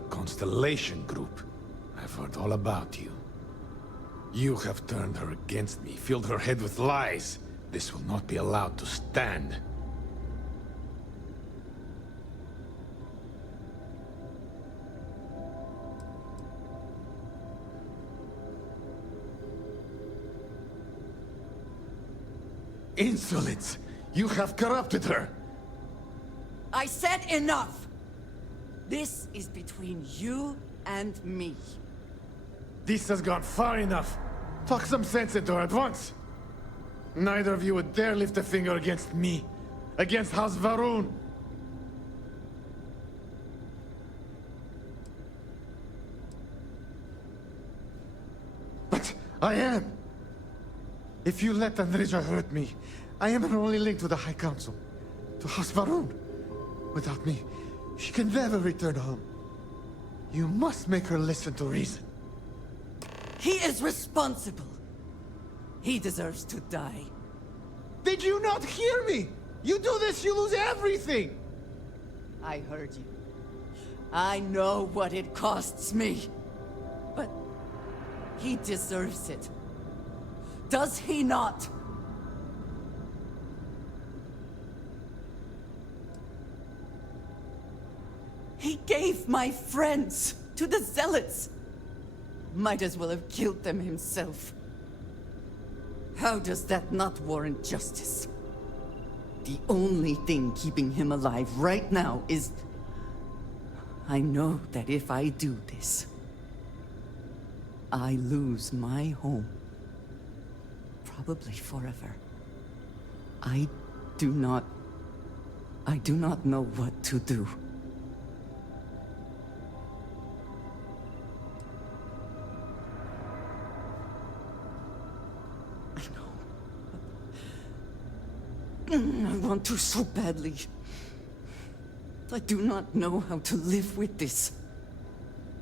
Constellation Group. I've heard all about you. You have turned her against me, filled her head with lies. This will not be allowed to stand. Insolence! You have corrupted her! I said enough! This is between you and me. This has gone far enough. Talk some sense into her at once. Neither of you would dare lift a finger against me. Against House Varun. But I am. If you let Andreja hurt me, I am her only link to the High Council. To House Varun. Without me, she can never return home. You must make her listen to reason. He is responsible. He deserves to die. Did you not hear me? You do this, you lose everything! I heard you. I know what it costs me. But he deserves it. Does he not? He gave my friends to the Zealots. Might as well have killed them himself. How does that not warrant justice? The only thing keeping him alive right now is... I know that if I do this, I lose my home. Probably forever. I do not know what to do. I want to so badly. I do not know how to live with this.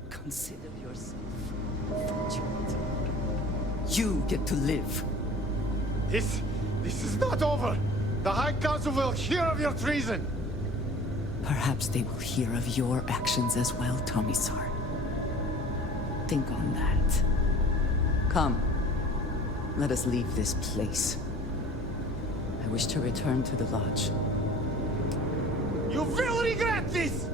Consider yourself fortunate. You get to live. This is not over. The High Council will hear of your treason. Perhaps they will hear of your actions as well, Tomisar. Think on that. Come. Let us leave this place. I wish to return to the lodge. You will regret this!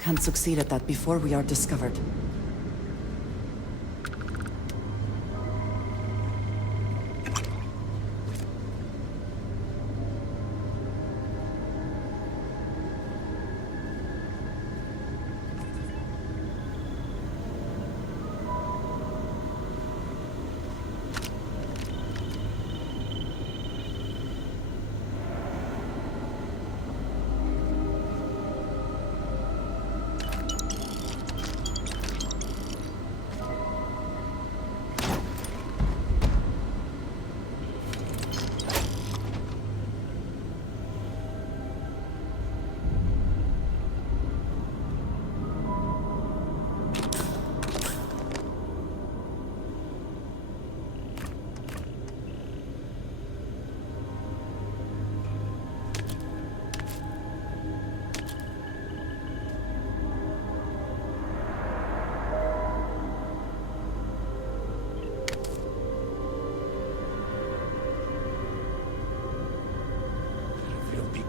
Can't succeed at that before we are discovered.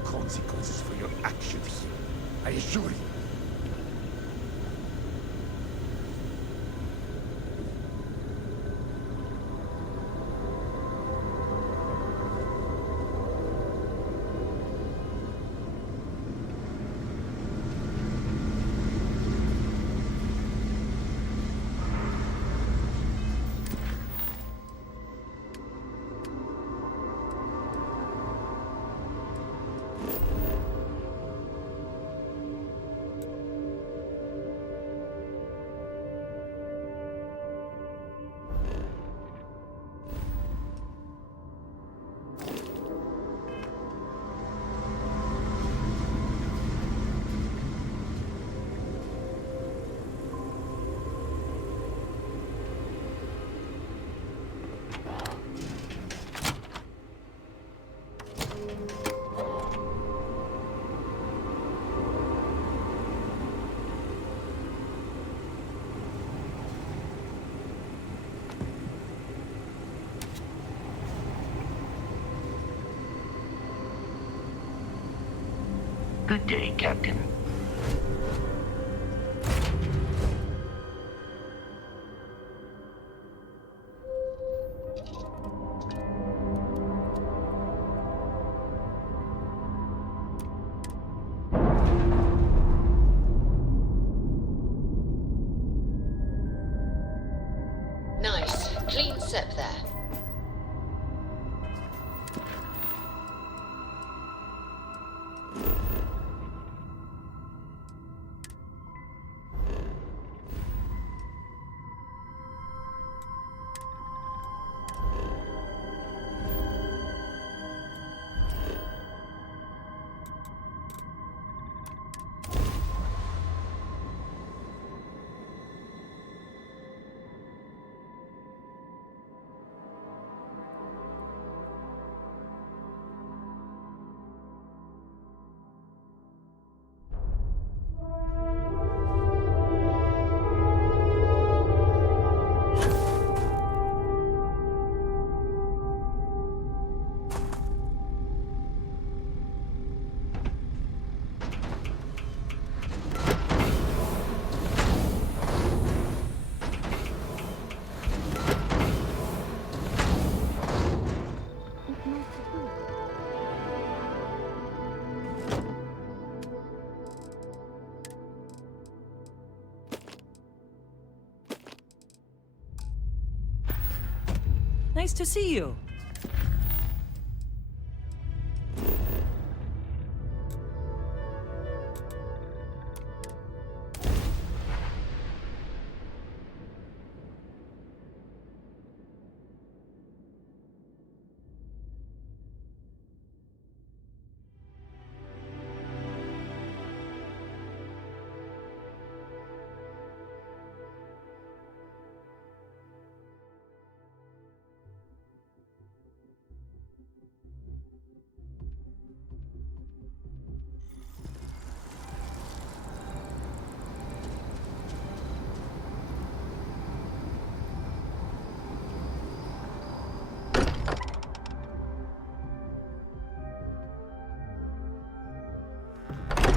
Consequences for your actions. I assure you. Good day, Captain. Nice. Clean sep there. Nice to see you.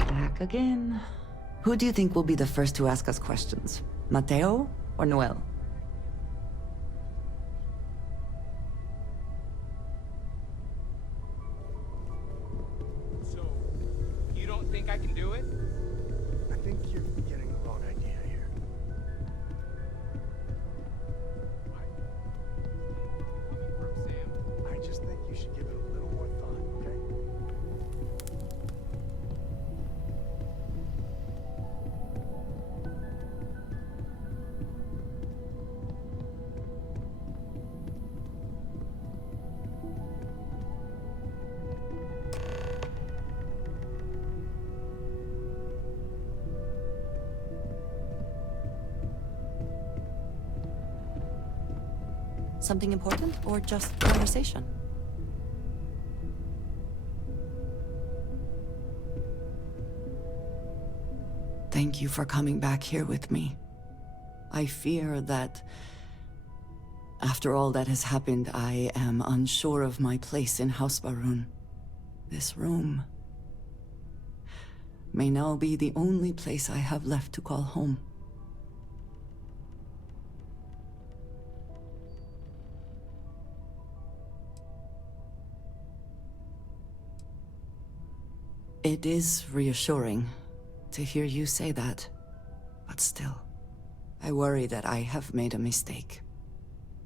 Back again. Who do you think will be the first to ask us questions? Mateo or Noel? So, you don't think I can do it? I think you're getting the wrong idea here. I just think you should give it a little more thought, okay? Something important or just conversation? Thank you for coming back here with me. I fear that after all that has happened, I am unsure of my place in House Baroon. This room may now be the only place I have left to call home. It is reassuring to hear you say that, but still, I worry that I have made a mistake.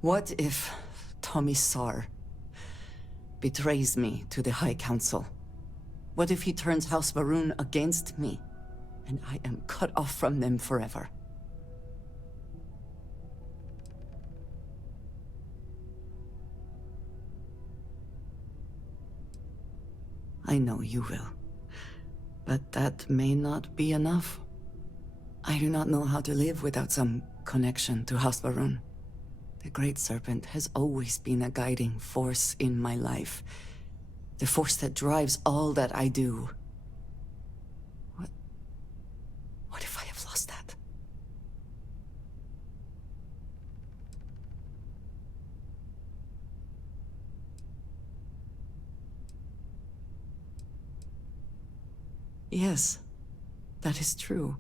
What if Tomisar betrays me to the High Council? What if he turns House Baroon against me, and I am cut off from them forever? I know you will. But that may not be enough. I do not know how to live without some connection to House Baroon. The Great Serpent has always been a guiding force in my life. The force that drives all that I do. What if I have lost that? Yes, that is true.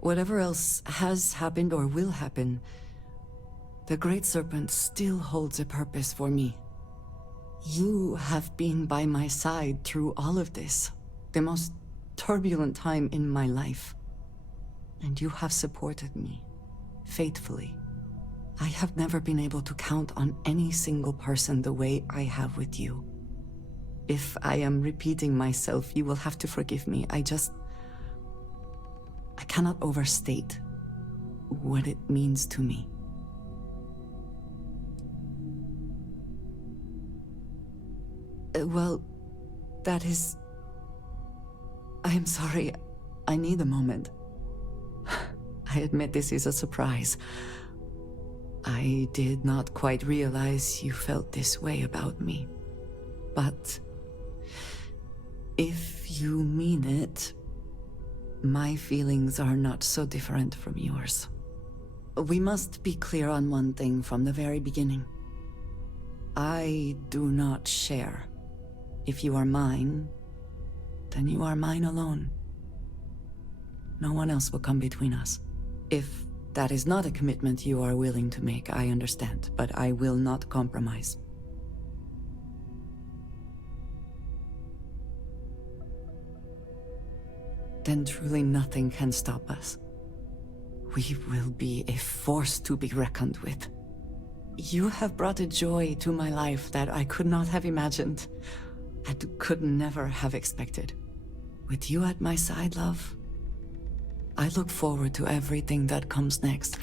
Whatever else has happened or will happen, the Great Serpent still holds a purpose for me. You have been by my side through all of this, the most turbulent time in my life. And you have supported me, faithfully. I have never been able to count on any single person the way I have with you. If I am repeating myself, you will have to forgive me. I cannot overstate what it means to me. Well, that is... I am sorry. I need a moment. I admit this is a surprise. I did not quite realize you felt this way about me. But if you mean it, my feelings are not so different from yours. We must be clear on one thing from the very beginning. I do not share. If you are mine, then you are mine alone. No one else will come between us. If that is not a commitment you are willing to make, I understand, but I will not compromise. Then truly nothing can stop us. We will be a force to be reckoned with. You have brought a joy to my life that I could not have imagined, and could never have expected. With you at my side, love, I look forward to everything that comes next.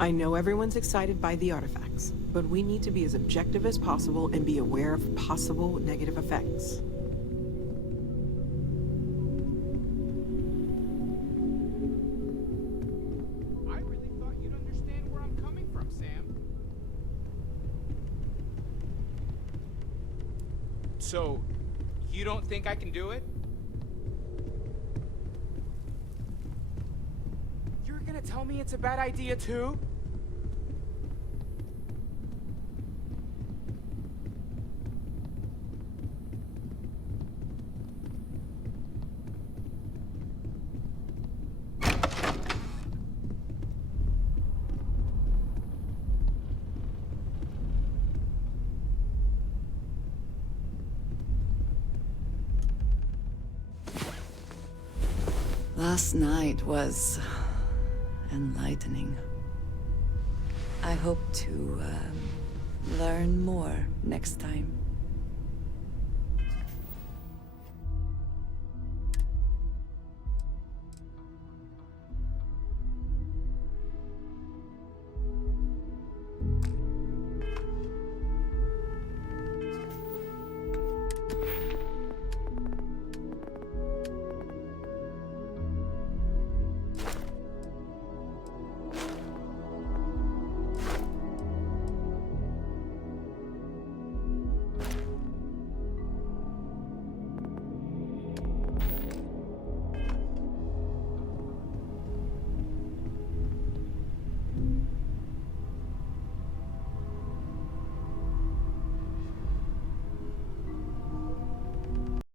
I know everyone's excited by the artifacts, but we need to be as objective as possible and be aware of possible negative effects. I really thought you'd understand where I'm coming from, Sam. So, you don't think I can do it? You're gonna tell me it's a bad idea too? Last night was enlightening. I hope to learn more next time.